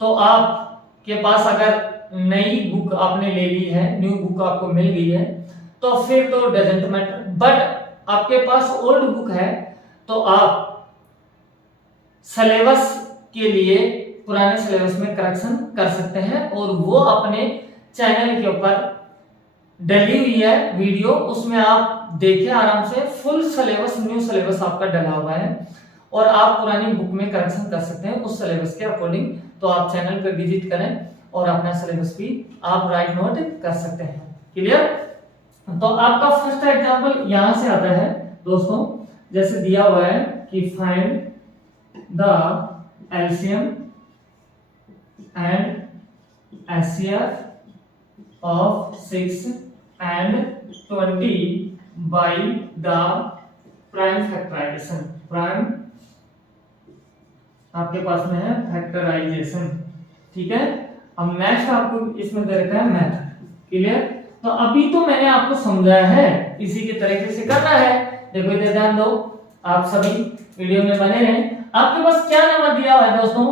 तो आपके पास अगर नई बुक आपने ले ली है, न्यू बुक आपको मिल गई है, तो फिर तो डजंट मैटर। बट आपके पास ओल्ड बुक है तो आप सिलेबस के लिए पुराने सिलेबस में करेक्शन कर सकते हैं, और वो अपने चैनल के ऊपर डली हुई है वीडियो, उसमें आप देखिए आराम से। फुल सिलेबस, न्यू सिलेबस आपका डला हुआ है, और आप पुरानी बुक में करेक्शन कर सकते हैं उस सिलेबस के अकॉर्डिंग। तो आप चैनल पे विजिट करें और अपना सिलेबस भी आप राइट नोट कर सकते हैं। क्लियर? तो आपका फर्स्ट एग्जांपल यहां से आता है दोस्तों, जैसे दिया हुआ है कि find the LCM and HCF of 6 and 20 by the prime factorization। Prime आपके पास में है फैक्टराइजेशन, ठीक है। अब नेक्स्ट आपको इसमें दे रखा है मेथड। क्लियर? तो अभी तो मैंने आपको समझाया है, इसी के तरीके से करना है। देखो इधर ध्यान दो, आप सभी वीडियो में बने रहें। आपके पास क्या नंबर दिया हुआ है दोस्तों?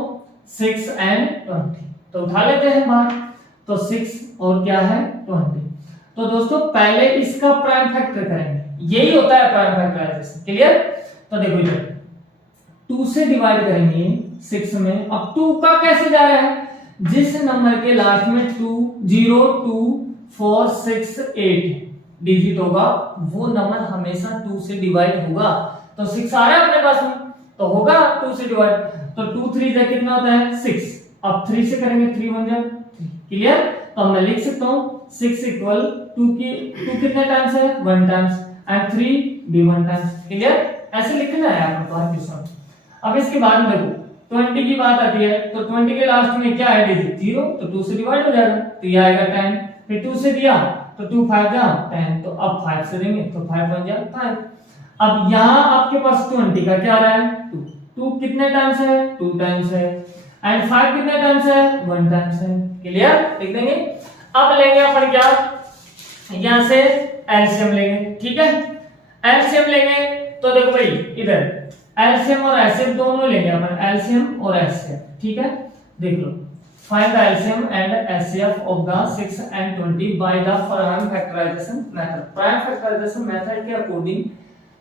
6 and 20। तो उठा लेते हैं बाहर। तो 6 और क्या है 20। तो दोस्तों पहले इसका प्राइम फैक्टर करेंगे, यही होता है प्राइम फैक्टराइजेशन। क्लियर? तो देखो इधर 2 से डिवाइड करेंगे 6 में। अब 2 का कैसे जा रहा है? जिस नंबर के लास्ट में 2 0 2 4 6 8 डिजिट होगा, वो नंबर हमेशा 2 से डिवाइड होगा। तो 6 आ रहा है अपने पास में, तो होगा 2 से डिवाइड। तो 2 3 जा कितना होता है 6। अब 3 से करेंगे 3 1 जा 3। क्लियर? तो मैं लिख सकता हूं 6 इक्वल 2 कितने टाइम्स है 1 टाइम्स, एंड 3 भी 1 टाइम्स। क्लियर? ऐसे लिखना है आपको हर क्वेश्चन। अब इसके बाद में देखो 20 की बात आती है, तो 20 के लास्ट में क्या है डिजिट 0, तो 2 से डिवाइड हो जाएगा, तो ये आएगा 10। फिर 2 से दिया तो 2 5 जा 10, तो अब 5 से देंगे तो 5 1 जा 5। अब यहाँ आपके पास 20 का क्या आ रहा है 2। 2 कितने टाइम्स है 2 टाइम्स है, एंड 5 कितने टाइम्स है 1 टाइम्स है। क्लियर? लिख देंगे। अब लेंगे अपन क्या, यहां से एलसीएम लेंगे। ठीक है? एलसीएम लेंगे तो देखो भाई इधर एलसीएम और एचसीएफ दोनों लेंगे अपन, एलसीएम और एचसीएफ। ठीक है? देख लो, find the LCM and HCF of the 6 and 20 by the prime factorisation method. Prime factorisation method के अकॉर्डिंग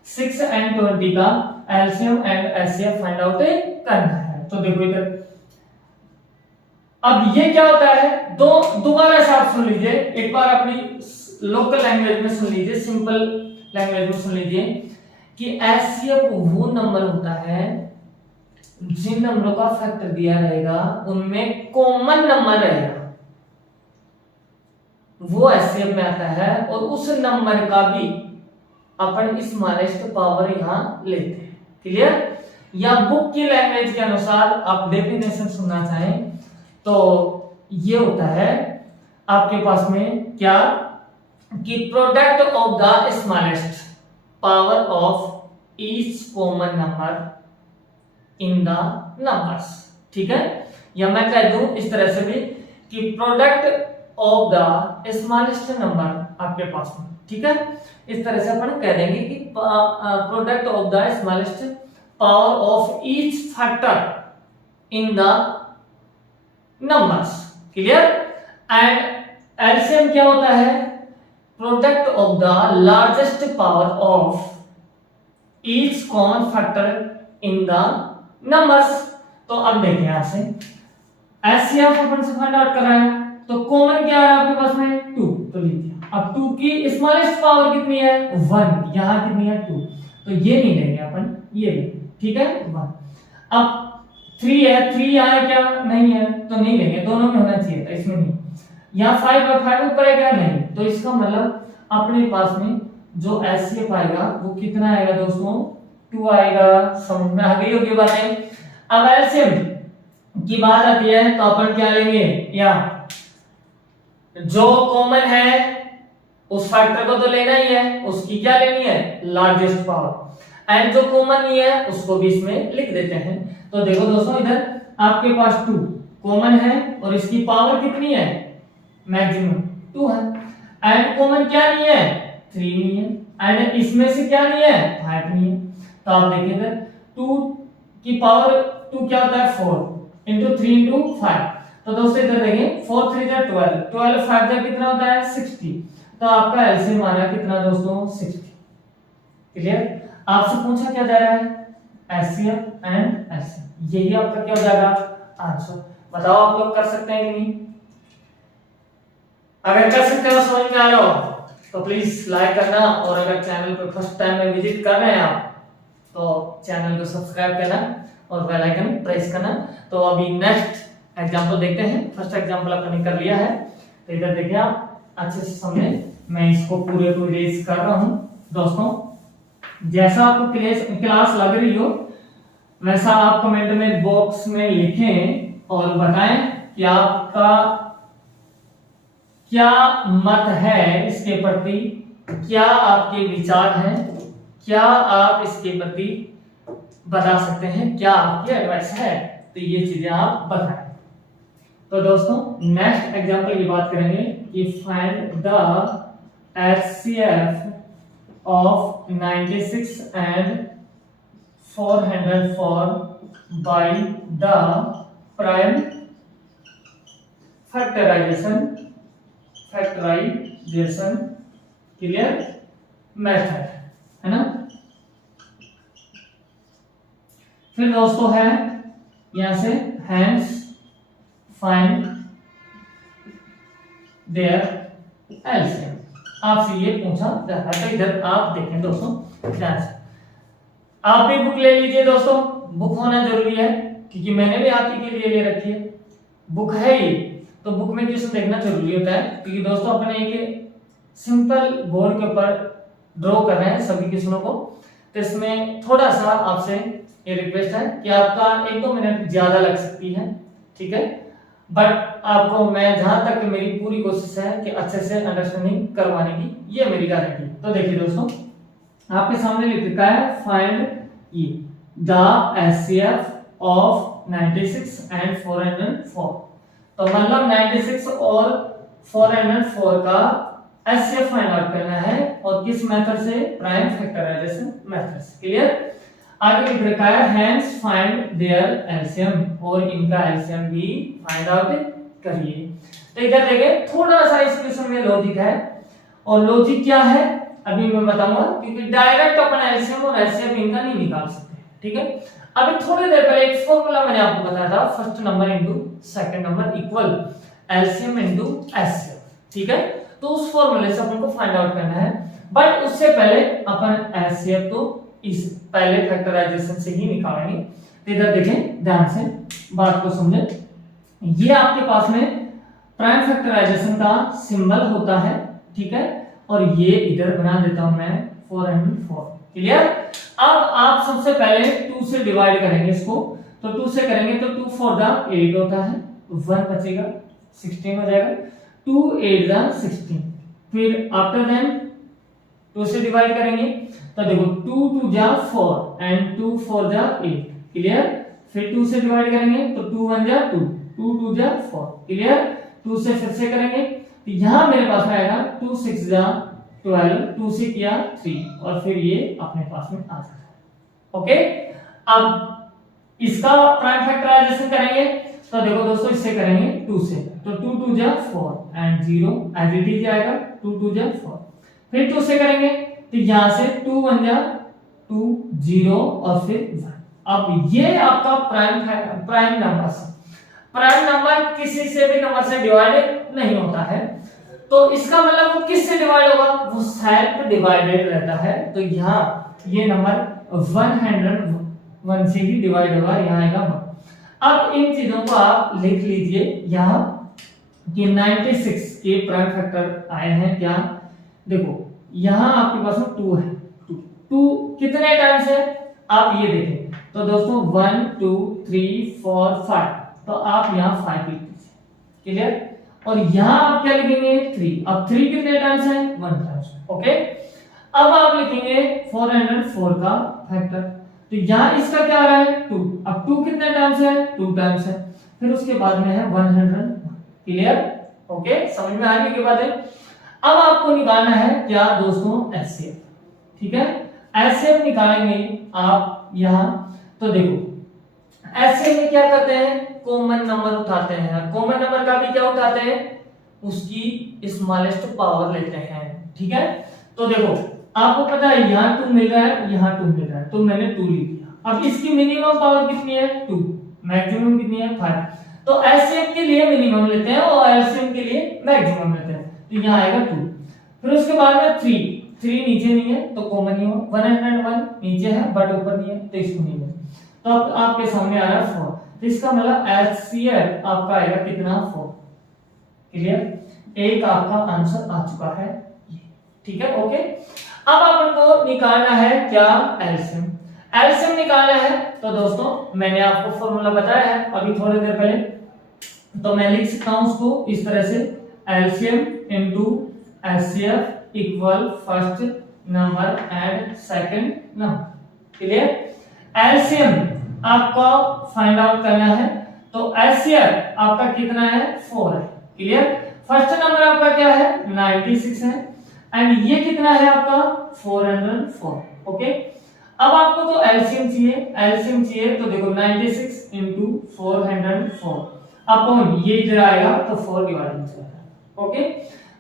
6 and 20 का LCM and HCF find out करना है। तो देखो इधर अब ये क्या होता है, दोबारा से आप सुन लीजिए, एक बार अपनी लोकल लैंग्वेज में सुन लीजिए, सिंपल लैंग्वेज में सुन लीजिए कि एचसीएफ वो नंबर होता है जिन नंबरों का फैक्टर दिया रहेगा उनमें कॉमन नंबर रहेगा, वो एचसीएफ में आता है, और उस नंबर का भी अपन स्मॉलेस्ट पावर यहां लेते हैं। क्लियर? या बुक की लैंग्वेज के अनुसार आप डेफिनेशन सुनना चाहें तो ये होता है आपके पास में क्या कि product of the smallest power of each common number in the numbers. ठीक है? या मैं कह दूं इस तरह से भी कि product of the smallest number आपके पास में। ठीक है? इस तरह से अपन कह देंगे कि product of the smallest power of each factor in the numbers. Clear? And LCM क्या होता है, product of the largest power of each common factor in the numbers. तो अब देखिए यहां से एचसीएफ अपन से फाइंड आउट कर रहा है, तो कॉमन क्या है आपके पास में 2, तो लिख दिया। अब 2 की स्मॉलेस्ट पावर कितनी है 1, यहां कितनी है 2, तो ये नहीं लेंगे अपन, ये लेंगे। ठीक है? 1। अब 3 है, 3 यहाँ है क्या नहीं है, तो नहीं लेंगे, दोनों में होना चाहिए था, इसमें नहीं। यहाँ 5 है, 5 ऊपर है क्या नहीं, तो इसका मतलब अपने पास में जो एचसीएफ आएगा वो कितना आएगा दोस्तों 2 आएगा। समझ में आ गई होगी बातें। अब एलसीएम की बात आती है तो अपन क्या लेंगे, या जो कॉमन है उस फैक्टर को तो लेना ही है, उसकी क्या लेनी है लार्जेस्ट पावर, एंड जो कॉमन नहीं है उसको भी इसमें लिख देते हैं। तो देखो दोस्तों इधर आपके पास 2 कॉमन है और इसकी पावर कितनी है मैक्सिमम, 2 है। एंड कॉमन क्या नहीं है, 3 नहीं है। एंड इसमें से क्या नहीं है, 5 नहीं है। तो आप देखिए 2 की पावर 2 क्या होता है, 4 इंटू 3 इंटू 5। तो दोस्तों इधर देखें 4 3 जा 12, 12 5 जा कितना होता है, 60। तो आपका एलसीएम आ रहा है कितना दोस्तों, 60। क्लियर। आपसे पूछा क्या जा रहा है, एचसीएफ एंड एलसीएम, यही आपका क्या हो जाएगा, आंसर। बताओ आप लोग कर सकते हैं कि नहीं? अगर कर सकते हो, समझ में आ रहा हो तो प्लीज लाइक करना, और अगर चैनल पर फर्स्ट टाइम में विजिट कर रहे हैं आप तो चैनल को सब्सक्राइब करना और बेल आइकन प्रेस करना। तो अभी नेक्स्ट एग्जांपल देखते हैं। फर्स्ट एग्जांपल अपने कर लिया है, तो इधर देखिए आप अच्छे से समझे। मैं इसको पूरे को इरेज कर रहा हूं दोस्तों। जैसा आपको क्लास लग रही हो वैसा आप कमेंट में बॉक्स में लिखें और बताएं कि आपका क्या मत है इसके प्रति, क्या आपके विचार हैं, क्या आप इसके प्रति बता सकते हैं, क्या आपकी एडवाइस है, तो ये चीजें आप बताएं। तो दोस्तों नेक्स्ट एग्जांपल की बात करेंगे कि find the HCF of 96 and 404 by the prime factorization clear method है ना। फिर दोस्तों है यहां से hence find their LCM, आपसे ये पूछा जाता है। तो इधर आप देखें दोस्तों ध्यान से, आप भी बुक ले लीजिए दोस्तों, बुक होना जरूरी है क्योंकि मैंने भी आप ही के लिए ले रखी है, बुक है ये, तो बुक में क्वेश्चन देखना जरूरी होता है क्योंकि दोस्तों अपने एक सिंपल बोर्ड के ऊपर ड्रॉ कर रहे हैं सभी क्वेश्चनों को। तो इसमें थोड़ा सा आपसे ये रिक्वेस्ट है कि आपका 1-2 मिनट ज्यादा लग सकती है, ठीक है, बट आपको मैं जहां तक मेरी पूरी कोशिश है कि अच्छे से अंडरस्टैंडिंग करवाने की, ये मेरी गारंटी। तो देखिए दोस्तों आपके सामने लिख रखा है find E the HCF of 96 and 404। तो मतलब 96 और 404 का एचसीएफ फाइंड आउट करना है, और किस मेथड से, प्राइम फैक्टराइजेशन मेथड से। क्लियर। आगे लिख रखा है हेंस फाइंड देयर एलसीएम, और इनका एलसीएम भी फाइंड आउट करिए। तो इधर देखिए थोड़ा सा इस क्वेश्चन में लॉजिक है, और लॉजिक क्या है अभी मैं बताऊंगा क्योंकि डायरेक्ट अपन एलसीएम और एचसीएफ इनका नहीं निकाल सकते, ठीक है। अभी थोड़ी देर पहले एक फॉर्मूला मैंने आपको बताया था, first number into second number equal LCM into HCF, ठीक है। तो उस फॉर्मूले से अपन को फाइंड आउट करना है, बट उससे पहले अपन एचसीएफ तो इस पहले फैक्टराइजेशन से ही निकालेंगे। तो इधर देखें ध्यान से, बात को समझें। ये आपके पास में प्राइम फैक्टराइजेशन का सिंबल होता है, ठीक है, और ये इधर बना देता हूं मैं 404। क्लियर। अब आप सबसे पहले 2 से डिवाइड करेंगे इसको, तो 2 से करेंगे तो 2 4 दा 8 होता है, 1 बचेगा 16 हो जाएगा, 2 8 दा 16। फिर आफ्टर देन 2 से डिवाइड करेंगे तो देखो 2 2 जा 4 एंड 2 4 जा 8। क्लियर। फिर 2 से डिवाइड करेंगे तो 2 1 जा 2, 2 2 जा 4। क्लियर। 2 से फिर से करेंगे तो यहां मेरे पास में आएगा 2 6 जा 12, 2 से किया 3, और फिर ये अपने पास में आ जाता है। ओके। अब इसका प्राइम फैक्टराइजेशन करेंगे तो देखो दोस्तों इससे करेंगे 2 से, तो 2 2 जा 4 एंड 0 एज इट इज आएगा, 2 2 जा 4। फिर 2 से करेंगे तो यहां से 2 1 जा 2 0 और फिर 1। अब ये आपका प्राइम नंबर है। प्राइम नंबर किसी से भी नंबर से डिवाइडेड नहीं होता है, तो इसका मतलब वो किससे डिवाइड होगा, वो सेल्फ डिवाइडेड रहता है। तो यहाँ ये नंबर 101 से ही डिवाइड होगा, यहाँ आएगा 1। अब इन चीजों को आप लिख लीजिए यहाँ कि 96 के प्राइम फैक्टर आए हैं क्या, देखो यहाँ आपके पास में 2 है, 2 कितने टाइम्स है आप ये देखें तो दोस्तों 1 2 3 4 5, तो आप यहाँ 5 लिख दीजिए। क्लियर। और यहाँ आप क्या लिखेंगे 3, अब 3 कितने टाइम्स है, 1 टाइम्स। ओके। अब आप लिखेंगे 404 का फैक्टर, तो यहाँ इसका क्या आ रहा है 2, अब 2 कितने टाइम्स है, 2 टाइम्स है। फिर उसके बाद में है 100। क्लियर। ओके, समझ में आ रही है क्या बात है? अब आपको निकालना है क्या दोस्तों, एचसीएफ। ठीक है, एचसीएफ निकालेंगे आप यहां। तो देखो एचसीएफ में क्या करते हैं, कॉमन नंबर उठाते हैं। कॉमन नंबर का भी क्या उठाते हैं, उसकी स्मॉलेस्ट पावर लेते हैं। ठीक है, तो देखो आपको पता है यहाँ 2 मिल रहा है, यहाँ 2 मिल रहा है, तो मैंने 2 लिख दिया। अब इसकी मिनिमम पावर कितनी है, 2, मैक्सिमम कितनी है, 5। तो एचसीएफ के लिए मिनिमम लेते हैं और एलसीएम के लिए मैक्सिमम लेते हैं। तो यहाँ आएगा 2। फिर उसके बाद में 3 नीचे नहीं है तो कॉमन नहीं हो, 101 नीचे है बट ऊपर नहीं है तो इसको नहीं है। तो अब आपके सामने आ रहा है 4। तो इसका मतलब एचसीएफ आपका आएगा कितना, 4। क्लियर, एक आपका आंसर आ चुका है। ठीक है, ओके। अब अपन को निकालना है क्या, एलसीएम। एलसीएम निकालना है तो दोस्तों मैंने आपको फॉर्मूला बताया है अभी थोड़ी देर पहले, तो मैं लिख सकता हूं उसको इस तरह से, LCM into HCF equal first number and second number. Clear, LCM आपको फाइंड आउट करना है, तो एचसीएफ आपका कितना है, 4 है। क्लियर, फर्स्ट नंबर आपका क्या है, 96 है, एंड ये कितना है आपका, 404। ओके, अब आपको तो एलसीएम चाहिए, तो देखो 96 इंटू 404 अपॉन ये इधर आएगा तो 4 डिवाइड हो जाएगा। ओके,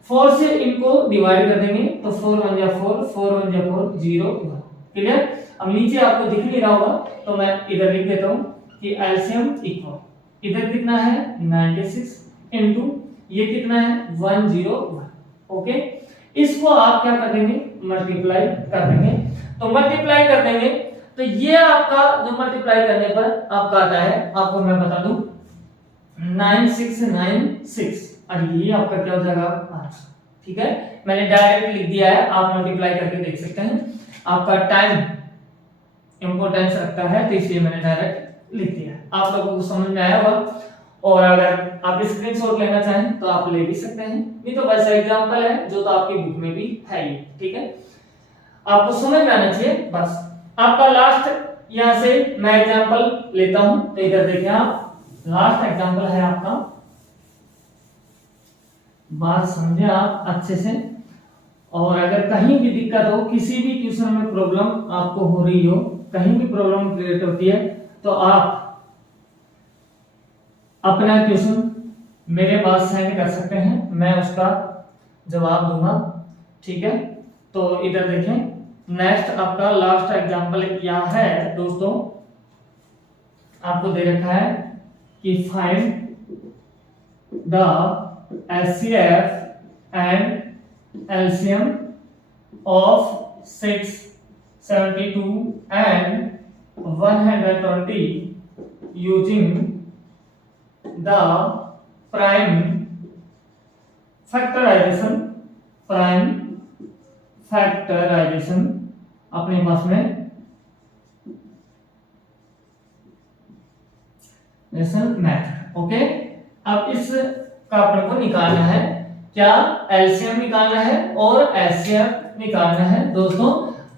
4 से इनको डिवाइड कर देंगे तो 4 1 जा 4, 4 1 जा 4, 0 1। क्लियर, अब नीचे आपको दिख नहीं रहा होगा तो मैं इधर लिख देता हूं कि एलसीएम इक्वल इधर कितना है, 96 इंटू ये कितना है, 101। ओके, इसको आप क्या कर देंगे, मल्टीप्लाई कर देंगे। तो मल्टीप्लाई कर देंगे तो ये आपका जो मल्टीप्लाई करने पर आपका आता है, आपको मैं बता दूं 9696, और ये आपका क्या हो जाएगा, आंसर। ठीक है, मैंने डायरेक्ट लिख दिया है, आप मल्टीप्लाई करके देख सकते हैं। आपका टाइम इंपॉर्टेंस रखता है तो इसलिए मैंने डायरेक्ट लिख दिया है। आप लोगों को समझ में आया होगा, और अगर आप स्क्रीनशॉट लेना चाहें तो आप ले भी सकते हैं, नहीं तो वैसा एग्जांपल है जो तो आपकी बुक में भी है ही। ठीक है, आपको समझ में आना चाहिए बस। आपका लास्ट यहां से मैं एग्जांपल लेता हूं, तो इधर देखिए आप, लास्ट एग्जांपल है आपका, बात समझे आप अच्छे से। और अगर कहीं भी दिक्कत हो, किसी भी ट्यूशन में प्रॉब्लम आपको हो रही हो, कहीं भी प्रॉब्लम क्रिएट होती है, तो आप अपना क्वेश्चन मेरे पास सेंड कर सकते हैं, मैं उसका जवाब दूंगा। ठीक है, तो इधर देखें, नेक्स्ट आपका लास्ट एग्जांपल यहाँ है दोस्तों, आपको दे रखा है कि find the HCF and LCM of 6, 72 and 120 using the prime factorization अपने पास में मेथड। ओके, अब इस का अपन को निकालना है क्या, एलसीएम निकालना है और एचसीएफ निकालना है। दोस्तों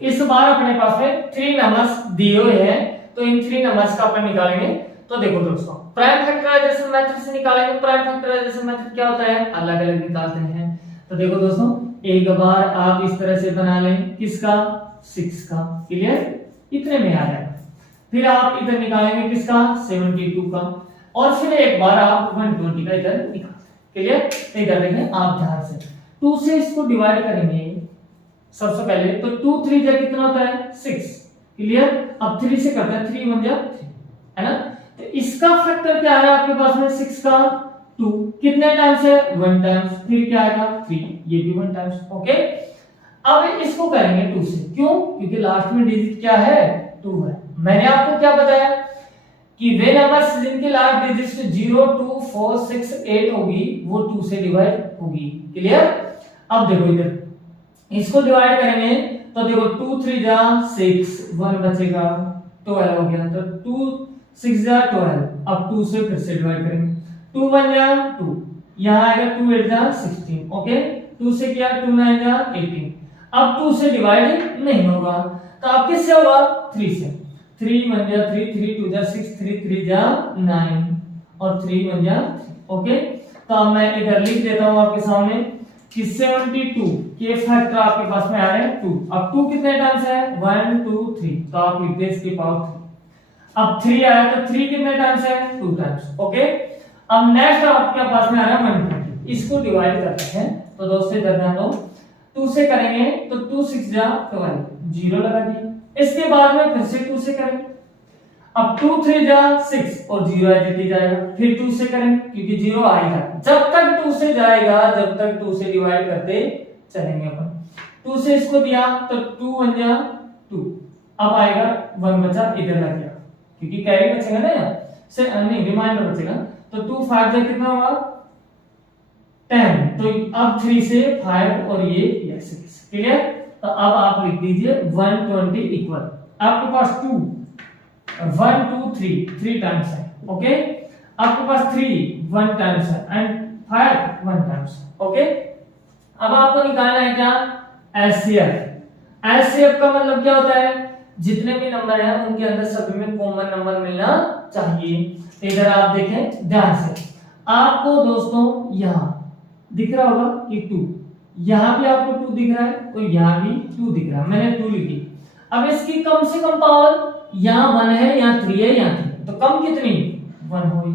इस बार अपने पास में 3 नंबर्स दिए हुए हैं, तो इन 3 नंबर्स का अपन निकालेंगे। तो देखो दोस्तों, प्राइम फैक्टराइजेशन मेथड से निकालेंगे। प्राइम फैक्टराइजेशन मेथड क्या होता है, अलग अलग निकालते हैं। तो देखो दोस्तों, एक बार आप इस तरह से बना लें, किसका, 6 का। क्लियर, इतने में आ जाएगा। फिर आप इधर निकालेंगे किसका, 72 का, और फिर एक बार आप 120 का इधर निकाल। क्लियर, इधर देखें आप ध्यान से, 2 से इसको डिवाइड करेंगे सबसे पहले, तो 2 3 जा कितना होता है, 6। क्लियर, अब 3 से करते हैं, 3 1 जा 3, है ना। तो इसका फैक्टर क्या है आपके पास में, 6 का 2 कितने टाइम्स है, 1 टाइम्स, फिर क्या आएगा 3, ये भी 1 टाइम्स। ओके, अब इसको करेंगे 2 से, क्यों, क्योंकि लास्ट में डिजिट क्या है, 2 है। मैंने आपको क्या बताया कि वे नंबर्स जिनके लास्ट डिजिट 0 2 4 6 8 होगी वो 2 से डिवाइड होगी। क्लियर, अब देखो इधर इसको डिवाइड करेंगे तो देखो 2 3 जा 6, 1 बचेगा, 12 हो गया, तो 2 6 जा 12, अब 2 से फिर से डिवाइड करेंगे, 2 1 जा 2, यहाँ आएगा 2 8 जा 16। ओके, 2 से किया 2 9 जा 18, अब 2 से डिवाइड नहीं होगा, तो अब किससे होगा, 3 से। 3 1 जा 3, 3 2 जा 6, 3 3 जा 9, और 3 1 जा 3। ओके, तो अब मैं इधर लिख देता हूं आपके सामने कि 72 के फैक्टर आपके पास में आ रहे हैं 2। अब 2 कितने टाइम्स है 1 2 3, तो आप लिख दे इसकी पावर 3। अब 3 आया तो 3 कितने टाइम्स है 2 टाइम्स। ओके, अब नेक्स्ट आपके पास में आ रहा है 120, इसको डिवाइड करते हैं। तो दोस्तों इधर ध्यान दो, 2 से करेंगे तो 2 6 जा 12, 0 लगा दिया। इसके बाद में फिर से 2 से करेंगे, अब 2 3 जा 6 और 0 एडिट जाएगा। फिर 2 से करेंगे क्योंकि 0 आएगा, जब तक 2 से जाएगा जब तक 2 से डिवाइड करते चलेंगे अपन। 2 से इसको दिया तो 2 1 जा 2, अब आएगा 1 बचा, इधर लग गया क्योंकि कैरी बचेगा ना यार से, नहीं रिमाइंडर बचेगा। तो 2 5 जा कितना होगा 10, तो अब 3 से 5 और ये 6। क्लियर? तो अब आप लिख दीजिए 120 इक्वल, आपके पास 2 1 2 3 टाइम्स है। ओके, आपके पास 3 1 टाइम्स है एंड 5 1 टाइम्स। ओके, अब आपको निकालना है क्या एलसीएफ। एलसीएफ का मतलब क्या होता है, जितने भी नंबर हैं उनके अंदर सभी में कॉमन नंबर मिलना चाहिए। तो इधर आप देखें ध्यान से, आपको दोस्तों यहां दिख रहा होगा कि 2, यहां भी आपको 2 दिख रहा है और यहां भी 2 दिख रहा है, मैंने 2 लिखी। अब इसकी कम से कम पावर यहाँ 1 है, यहाँ 3 है, यहाँ 3, तो कम कितनी 1 हुई।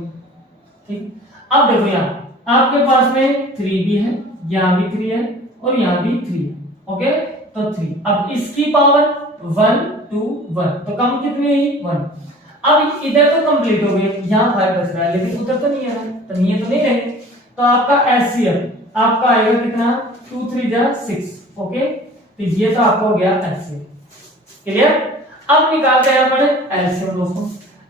ठीक, अब देखो यहाँ आपके पास में 3 भी है, यहाँ भी 3 है और यहाँ भी 3 है। ओके, तो 3, अब इसकी पावर 1 2 1, तो कम कितनी हुई 1। अब इधर तो कंप्लीट हो गई, यहाँ 5 बच रहा है लेकिन उधर तो नहीं है ना, तो नहीं है तो नहीं रहेंगे। तो आपका एलसीएम आपका आएगा कितना 2 3 जा 6। ओके, तो ये तो आपको हो गया एलसीएम। क्लियर? अब निकालते हैं अपन एलसीएम दोस्तों।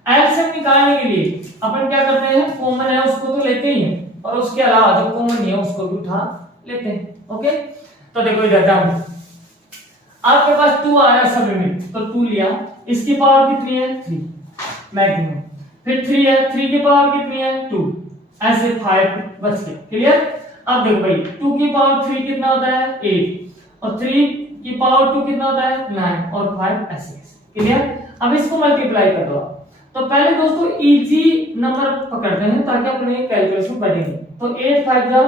एलसीएम निकालने के लिए अपन क्या करते हैं, कॉमन है उसको तो लेते ही हैं और उसके अलावा जो कॉमन नहीं है उसको भी उठा लेते हैं। ओके, तो देखो इधर जाओ, आपके पास 2 आ रहा है सभी में, तो 2 लिया, इसकी पावर कितनी है 3 मैक्सिमम, फिर 3 है, 3 की पावर कितनी है 2, ऐसे 5 बच गया। क्लियर? अब देखो भाई 2 की पावर 3 कितना होता है 8 और 3 की पावर 2 कितना होता है 9 और 5 ऐसे। क्लियर? अब इसको मल्टीप्लाई कर दो। तो पहले दोस्तों इजी नंबर पकड़ते हैं ताकि अपने कैलकुलेशन बढ़ेगी। तो 8 5 जा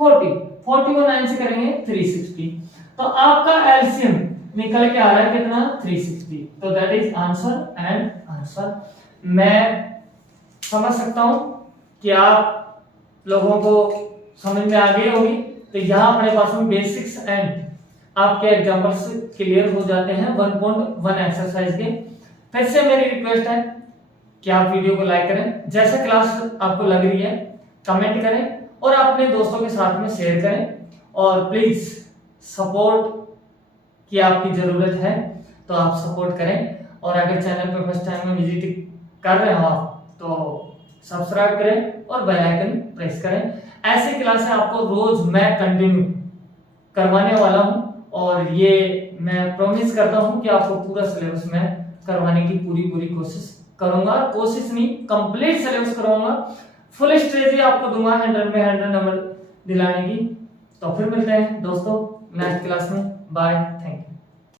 40, 40 को 9 से करेंगे 360, तो आपका एलसीएम निकल के आ रहा है कितना 360। तो that is answer and answer. मैं समझ सकता हूं कि आप लोगों को समझ में आ गई होगी। तो यहाँ अपने पास में बेसिक्स एंड आपके एग्जांपल्स क्लियर हो जाते हैं 1.1 एक्सरसाइज के। फिर से मेरी रिक्वेस्ट है कि आप वीडियो को लाइक करें, जैसा क्लास आपको लग रही है कमेंट करें और अपने दोस्तों के साथ में शेयर करें। और प्लीज सपोर्ट की आपकी जरूरत है तो आप सपोर्ट करें। और अगर चैनल पर फर्स्ट टाइम में विजिट कर रहे हो आप तो सब्सक्राइब करें और बेल आइकन प्रेस करें। ऐसी क्लासें आपको रोज मैं कंटिन्यू करवाने वाला हूं और ये मैं प्रॉमिस करता हूं कि आपको पूरा सिलेबस मैं करवाने की पूरी कोशिश करूंगा। कोशिश नहीं, कंप्लीट सिलेबस करवाऊंगा, फुल स्ट्रेटजी आपको दूंगा 100 में 100 नंबर दिलाने की। तो फिर मिलते हैं दोस्तों नेक्स्ट क्लास में। Bye, thank you.